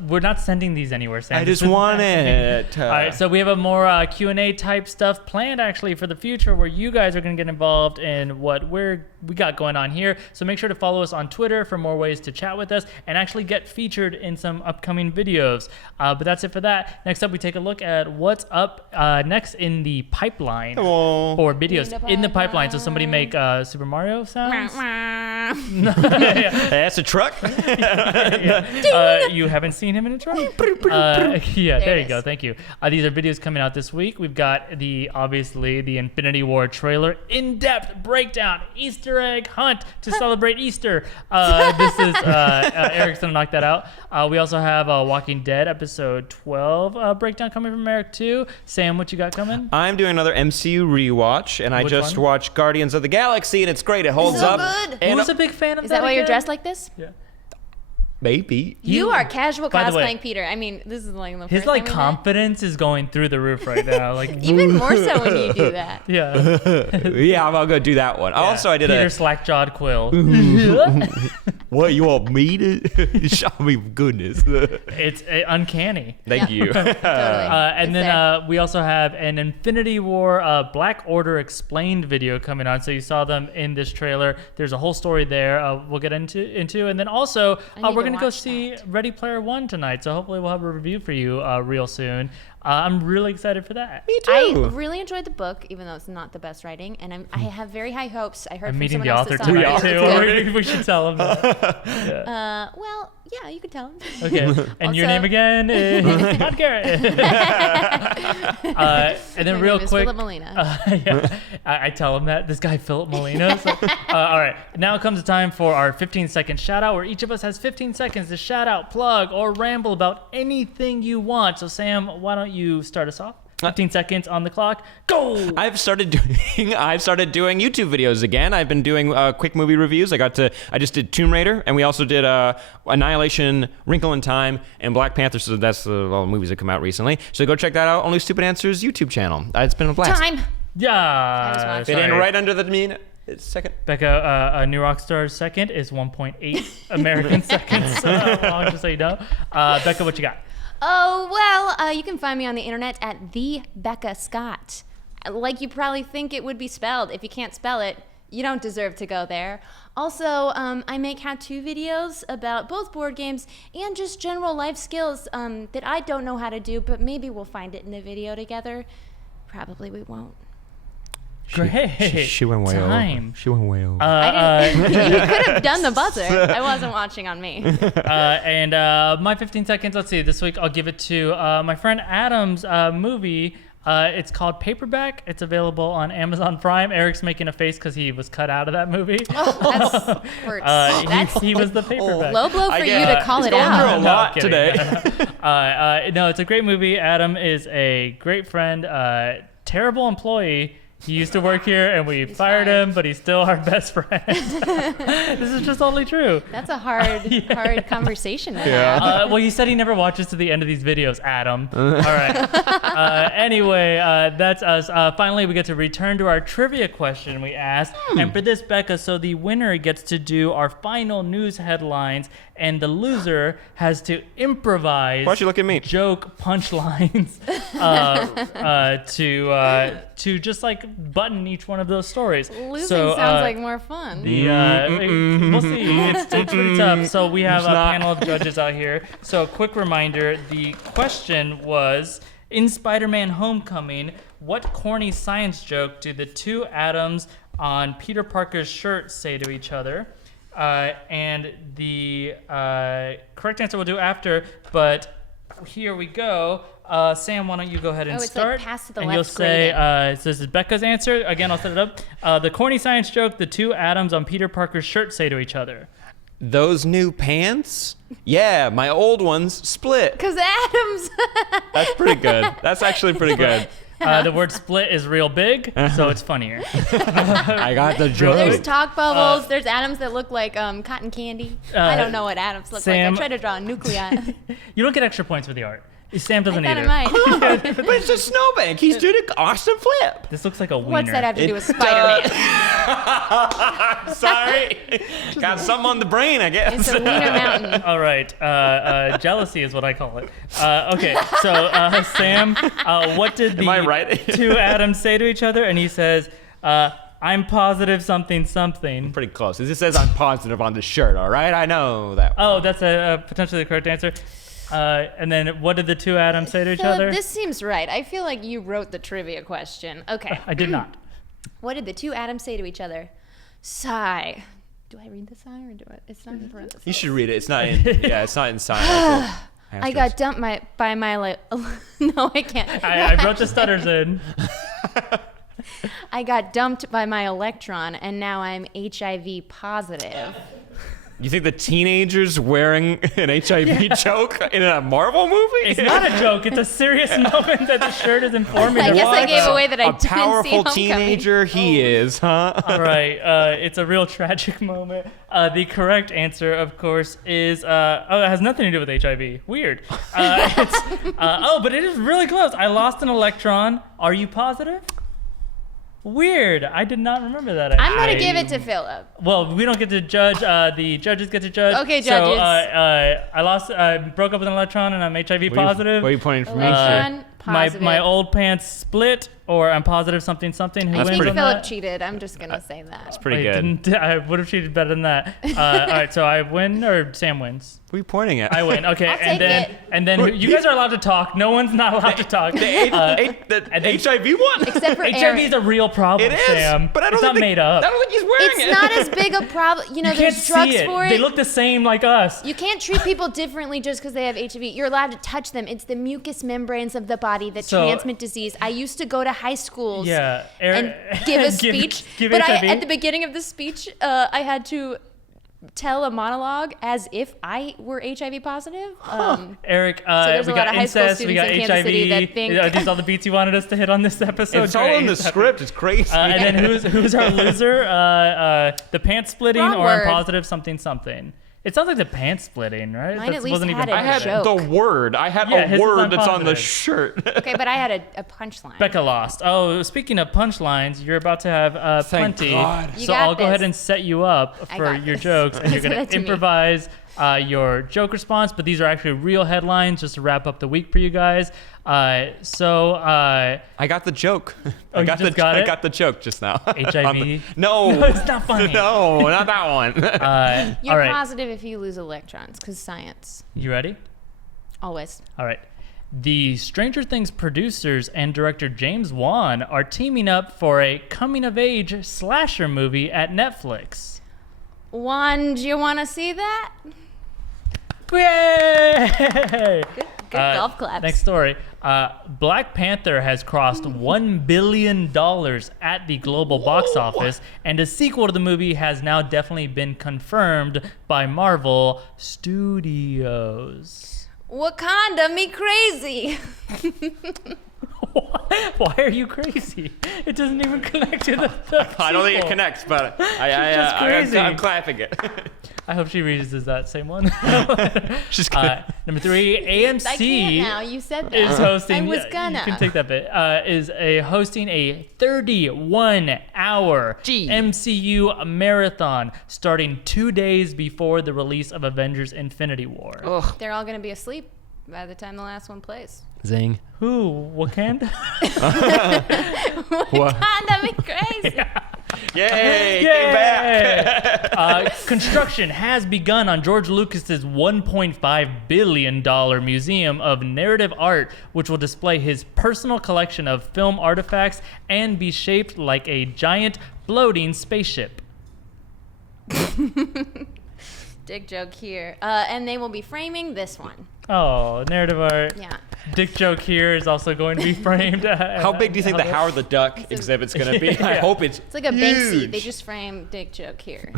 We're not sending these anywhere, Sam. I just want it. All right, so we have a more Q&A type stuff planned actually for the future where you guys are going to get involved in what we got going on here. So make sure to follow us on Twitter for more ways to chat with us and actually get featured in some upcoming videos. But that's it for that. Next up, we take a look at what's up next in the pipeline or videos in the pipeline. So somebody make Super Mario sounds. That's a truck. You haven't seen him in a truck? Yeah, there you go. Thank you. These are videos coming out this week. We've got obviously the Infinity War trailer, in-depth breakdown, Easter egg hunt to celebrate Easter. This is Eric's gonna knock that out. We also have Walking Dead episode 12 breakdown coming from Eric too. Sam, what you got coming? I'm doing another MCU rewatch, and I just watched Guardians of the Galaxy, and it's great. It holds up. Good. Who's a big fan of that? Is that why you're again? dressed like this? Yeah. Maybe. You are casual by the way, cosplaying Peter. I mean, this is like the His first like time we met. confidence is going through the roof right now. Like Even more so when you do that. yeah. Yeah, I'm gonna go do that one. Also, I did Peter a. slack-jawed Quill. What, you want me to? Show me goodness. It's uncanny. Thank you. Totally. And It's then there. we also have an Infinity War Black Order Explained video coming on. So you saw them in this trailer. There's a whole story there we'll get into. And then also, I need we're to going to go watch see that. Ready Player One tonight. So hopefully we'll have a review for you real soon. I'm really excited for that. Me I too. really enjoyed the book, even though it's not the best writing, and I have very high hopes. I heard I'm from meeting someone the else author that saw tonight, it. too. It's We should tell him that. good. Well, yeah, you could tell him. Okay. And your Also- name again is Todd Garrett. And then My real name is quick. Philip Molina. Yeah, I tell him that. This guy, Philip Molina. is like, all right. Now comes the time for our 15-second shout out, where each of us has 15 seconds to shout out, plug, or ramble about anything you want. So, Sam, why don't you start us off? 15 seconds on the clock. Go! I've started doing YouTube videos again. I've been doing quick movie reviews. I just did Tomb Raider, and we also did Annihilation, Wrinkle in Time, and Black Panther. So that's all the movies that come out recently. So go check that out. Only Stupid Answers YouTube channel. It's been a blast. Time. Yeah. just watched Fit in sorry. right under the mean second. Becca, a new Rockstars second is 1.8 American seconds long, just so you know. Becca, what you got? Oh, well, you can find me on the internet at the Becca Scott. Like you probably think it would be spelled. If you can't spell it, you don't deserve to go there. Also, I make how-to videos about both board games and just general life skills that I don't know how to do, but maybe we'll find it in a video together. Probably we won't. Great. She went way Time. over. She went way over. I didn't, you could have done the buzzer. I wasn't watching on me. And my 15 seconds, let's see, this week I'll give it to my friend Adam's movie. It's called Paperback. It's available on Amazon Prime. Eric's making a face because he was cut out of that movie. That hurts. He was the paperback. Low blow for you to call he's it going out. through a lot I'm kidding. today. No, it's a great movie. Adam is a great friend, terrible employee. He used to work here, and we fired him, but he's still our best friend. This is just only true. That's a hard conversation to have. Well, he said he never watches to the end of these videos, Adam. All right. Anyway, that's us. Finally, we get to return to our trivia question we asked. And for this, Becca, so the winner gets to do our final news headlines, and the loser has to improvise. Why'd you look at me? Joke punchlines to just like button each one of those stories. Losing So, sounds like more fun. We'll see. It's pretty tough. So we have a not. panel of judges out here. So a quick reminder, the question was, in Spider-Man Homecoming, what corny science joke do the two atoms on Peter Parker's shirt say to each other? And the correct answer we'll do after, but here we go. Sam, why don't you go ahead and it's start? like pass to the and left you'll say, grading. so this is Becca's answer. Again, I'll set it up. The corny science joke the two atoms on Peter Parker's shirt say to each other. Those new pants? Yeah, my old ones split. Because Adams. That's pretty good. That's actually pretty good. The word split is real big, so it's funnier. I got the joke. There's talk bubbles. There's atoms that look like cotton candy. I don't know what atoms look Sam- like. I try to draw a nuclei. You don't get extra points for the art. Sam doesn't I either. thought I might. But it's a snowbank. He's doing an awesome flip. This looks like a wiener. What's that have to do with Spider-Man? Sorry. Got something on the brain, I guess. It's a wiener mountain. All right. Jealousy is what I call it. Okay. So, Sam, what did Am I the right? two atoms say to each other? And he says, I'm positive something something. Pretty close. It just says I'm positive on the shirt, all right? I know that. Oh, that's potentially the correct answer. And then what did the two atoms say to each Philip, other? this seems right. I feel like you wrote the trivia question. Okay. I did not. What did the two atoms say to each other? Sigh. Do I read the sigh or do I? It's not in parentheses. You should read it. It's not in. Yeah, it's not inside. I got dumped by my no, I can't. I wrote the stutters in. I got dumped by my electron, and now I'm HIV positive. You think the teenager's wearing an HIV joke in a Marvel movie? It's not a joke. It's a serious moment that the shirt is informing. I guess I What gave away that I a didn't see powerful Homecoming. teenager he is, huh? All right. It's a real tragic moment. The correct answer, of course, is it has nothing to do with HIV. Weird. But it is really close. I lost an electron. Are you positive? Weird. I did not remember that. I'm going to actually. give it to Philip. Well, we don't get to judge. The judges get to judge. Okay, So, judges. I broke up with an electron, and I'm HIV positive. What are you pointing for me? Electron, positive. My old pants split, or I'm positive something. Who I wins think on Philip that? cheated. I'm just going to say that. Pretty I good. didn't- I would have cheated better than that. All right, so I win or Sam wins? What are you pointing at? I win. Okay, I'll and take then it. and then you guys are allowed to talk. No one's not allowed to talk. The and then- HIV one? Except for HIV Eric. is a real problem, It is, Sam. but I don't it's think not made up. I don't think he's wearing It's it. not as big a problem. You know, You can't there's drugs see it. for it. They look the same like us. You can't treat people differently just because they have HIV. You're allowed to touch them. It's the mucous membranes of the body that So- transmit disease. I used to go to high schools Yeah, and give a speech. give but HIV. at the beginning of the speech, I had to tell a monologue as if I were HIV positive. Eric, there's we a lot got of high school incest, we got students in Kansas HIV. City that think- Are these all the beats you wanted us to hit on this episode? It's all in the Great. script. It's crazy. And then who's our loser? The pants splitting, Wrong or I'm word. positive something. It sounds like the pants splitting, right? Mine That at least wasn't had even a I had joke. the word. I had Yeah, a his is word that's on the unpositive. shirt. Okay, but I had a punchline. Becca lost. Oh, speaking of punchlines, you're about to have Thank plenty. God. You So got I'll go ahead this. and set you up I for got your this. jokes, and you're Send going it to to me. improvise your joke response. But these are actually real headlines, just to wrap up the week for you guys. I got the joke. Oh, you just got it? I got the joke just now. HIV? No. No, it's not funny. No, not that one. You're all right, positive if you lose electrons because science. you ready? Always. All right. The Stranger Things producers and director James Wan are teaming up for a coming-of-age slasher movie at Netflix. Juan, do you want to see that? Yay! Good golf claps. Next story. Black Panther has crossed $1 billion at the global box office, and a sequel to the movie has now definitely been confirmed by Marvel Studios. Wakanda me crazy. Why are you crazy? It doesn't even connect to the I don't think it sequel. connects, but just crazy. I'm clapping it. I hope she reuses that same one. She's good. Number 3, AMC. I can't now. You said that. Is hosting. I was You gonna. can take that bit. Hosting a 31-hour MCU marathon starting 2 days before the release of Avengers: Infinity War. They're all gonna be asleep by the time the last one plays. Zing. Who? Wakanda? Wakanda me crazy. Yay! Came back. Construction has begun on George Lucas's $1.5 billion museum of narrative art, which will display his personal collection of film artifacts and be shaped like a giant floating spaceship. Dick joke here. And they will be framing this one. Oh, narrative art. Yeah. Dick joke here is also going to be framed. How big do you think the Howard the Duck exhibit's going to be? I hope it's It's like a Banksy. They huge. just frame dick joke here.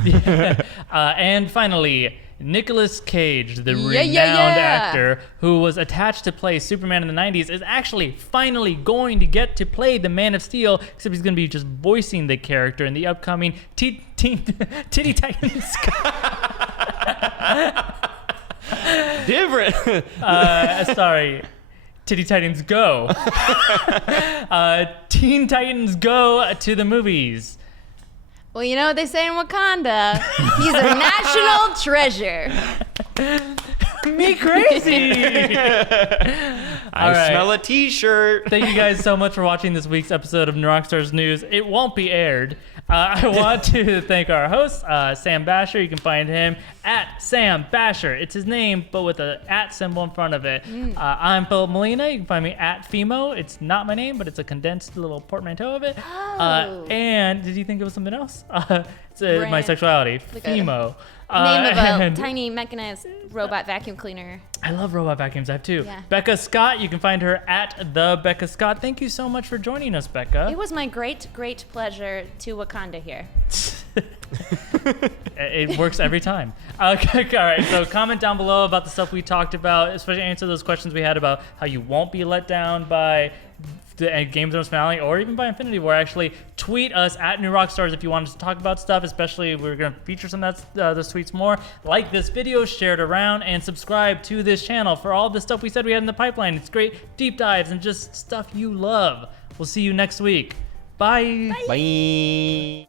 And finally, Nicolas Cage, the Yeah, renowned yeah, yeah. actor who was attached to play Superman in the 90s, is actually finally going to get to play the Man of Steel, except he's going to be just voicing the character in the upcoming Titty Titans. different. Sorry. Titty Titans Go. Teen Titans Go to the movies. Well, you know what they say in Wakanda? He's a national treasure. Me crazy. I All right. smell a T-shirt. Thank you guys so much for watching this week's episode of Rockstars News. It won't be aired. I want to thank our host, Sam Basher. You can find him at Sam Basher. It's his name, but with an @ symbol in front of it. I'm Philip Molina. You can find me at Fimo. It's not my name, but it's a condensed little portmanteau of it. Oh. And did you think it was something else? It's my Brand. sexuality, Like a Fimo. Name of a and- tiny mechanized robot vacuum cleaner. I love robot vacuums. I have two. Yeah. Becca Scott. You can find her at the Becca Scott. Thank you so much for joining us, Becca. It was my great, great pleasure to Wakanda here. It works every time. Okay, all right. So comment down below about the stuff we talked about, especially answer those questions we had about how you won't be let down by the Game of Thrones finale or even by Infinity War. Actually, tweet us at New Rockstars if you want us to talk about stuff, especially we're going to feature some of those tweets more. Like this video, share it around, and subscribe to this channel for all the stuff we said we had in the pipeline. It's great deep dives and just stuff you love. We'll see you next week. Bye. Bye.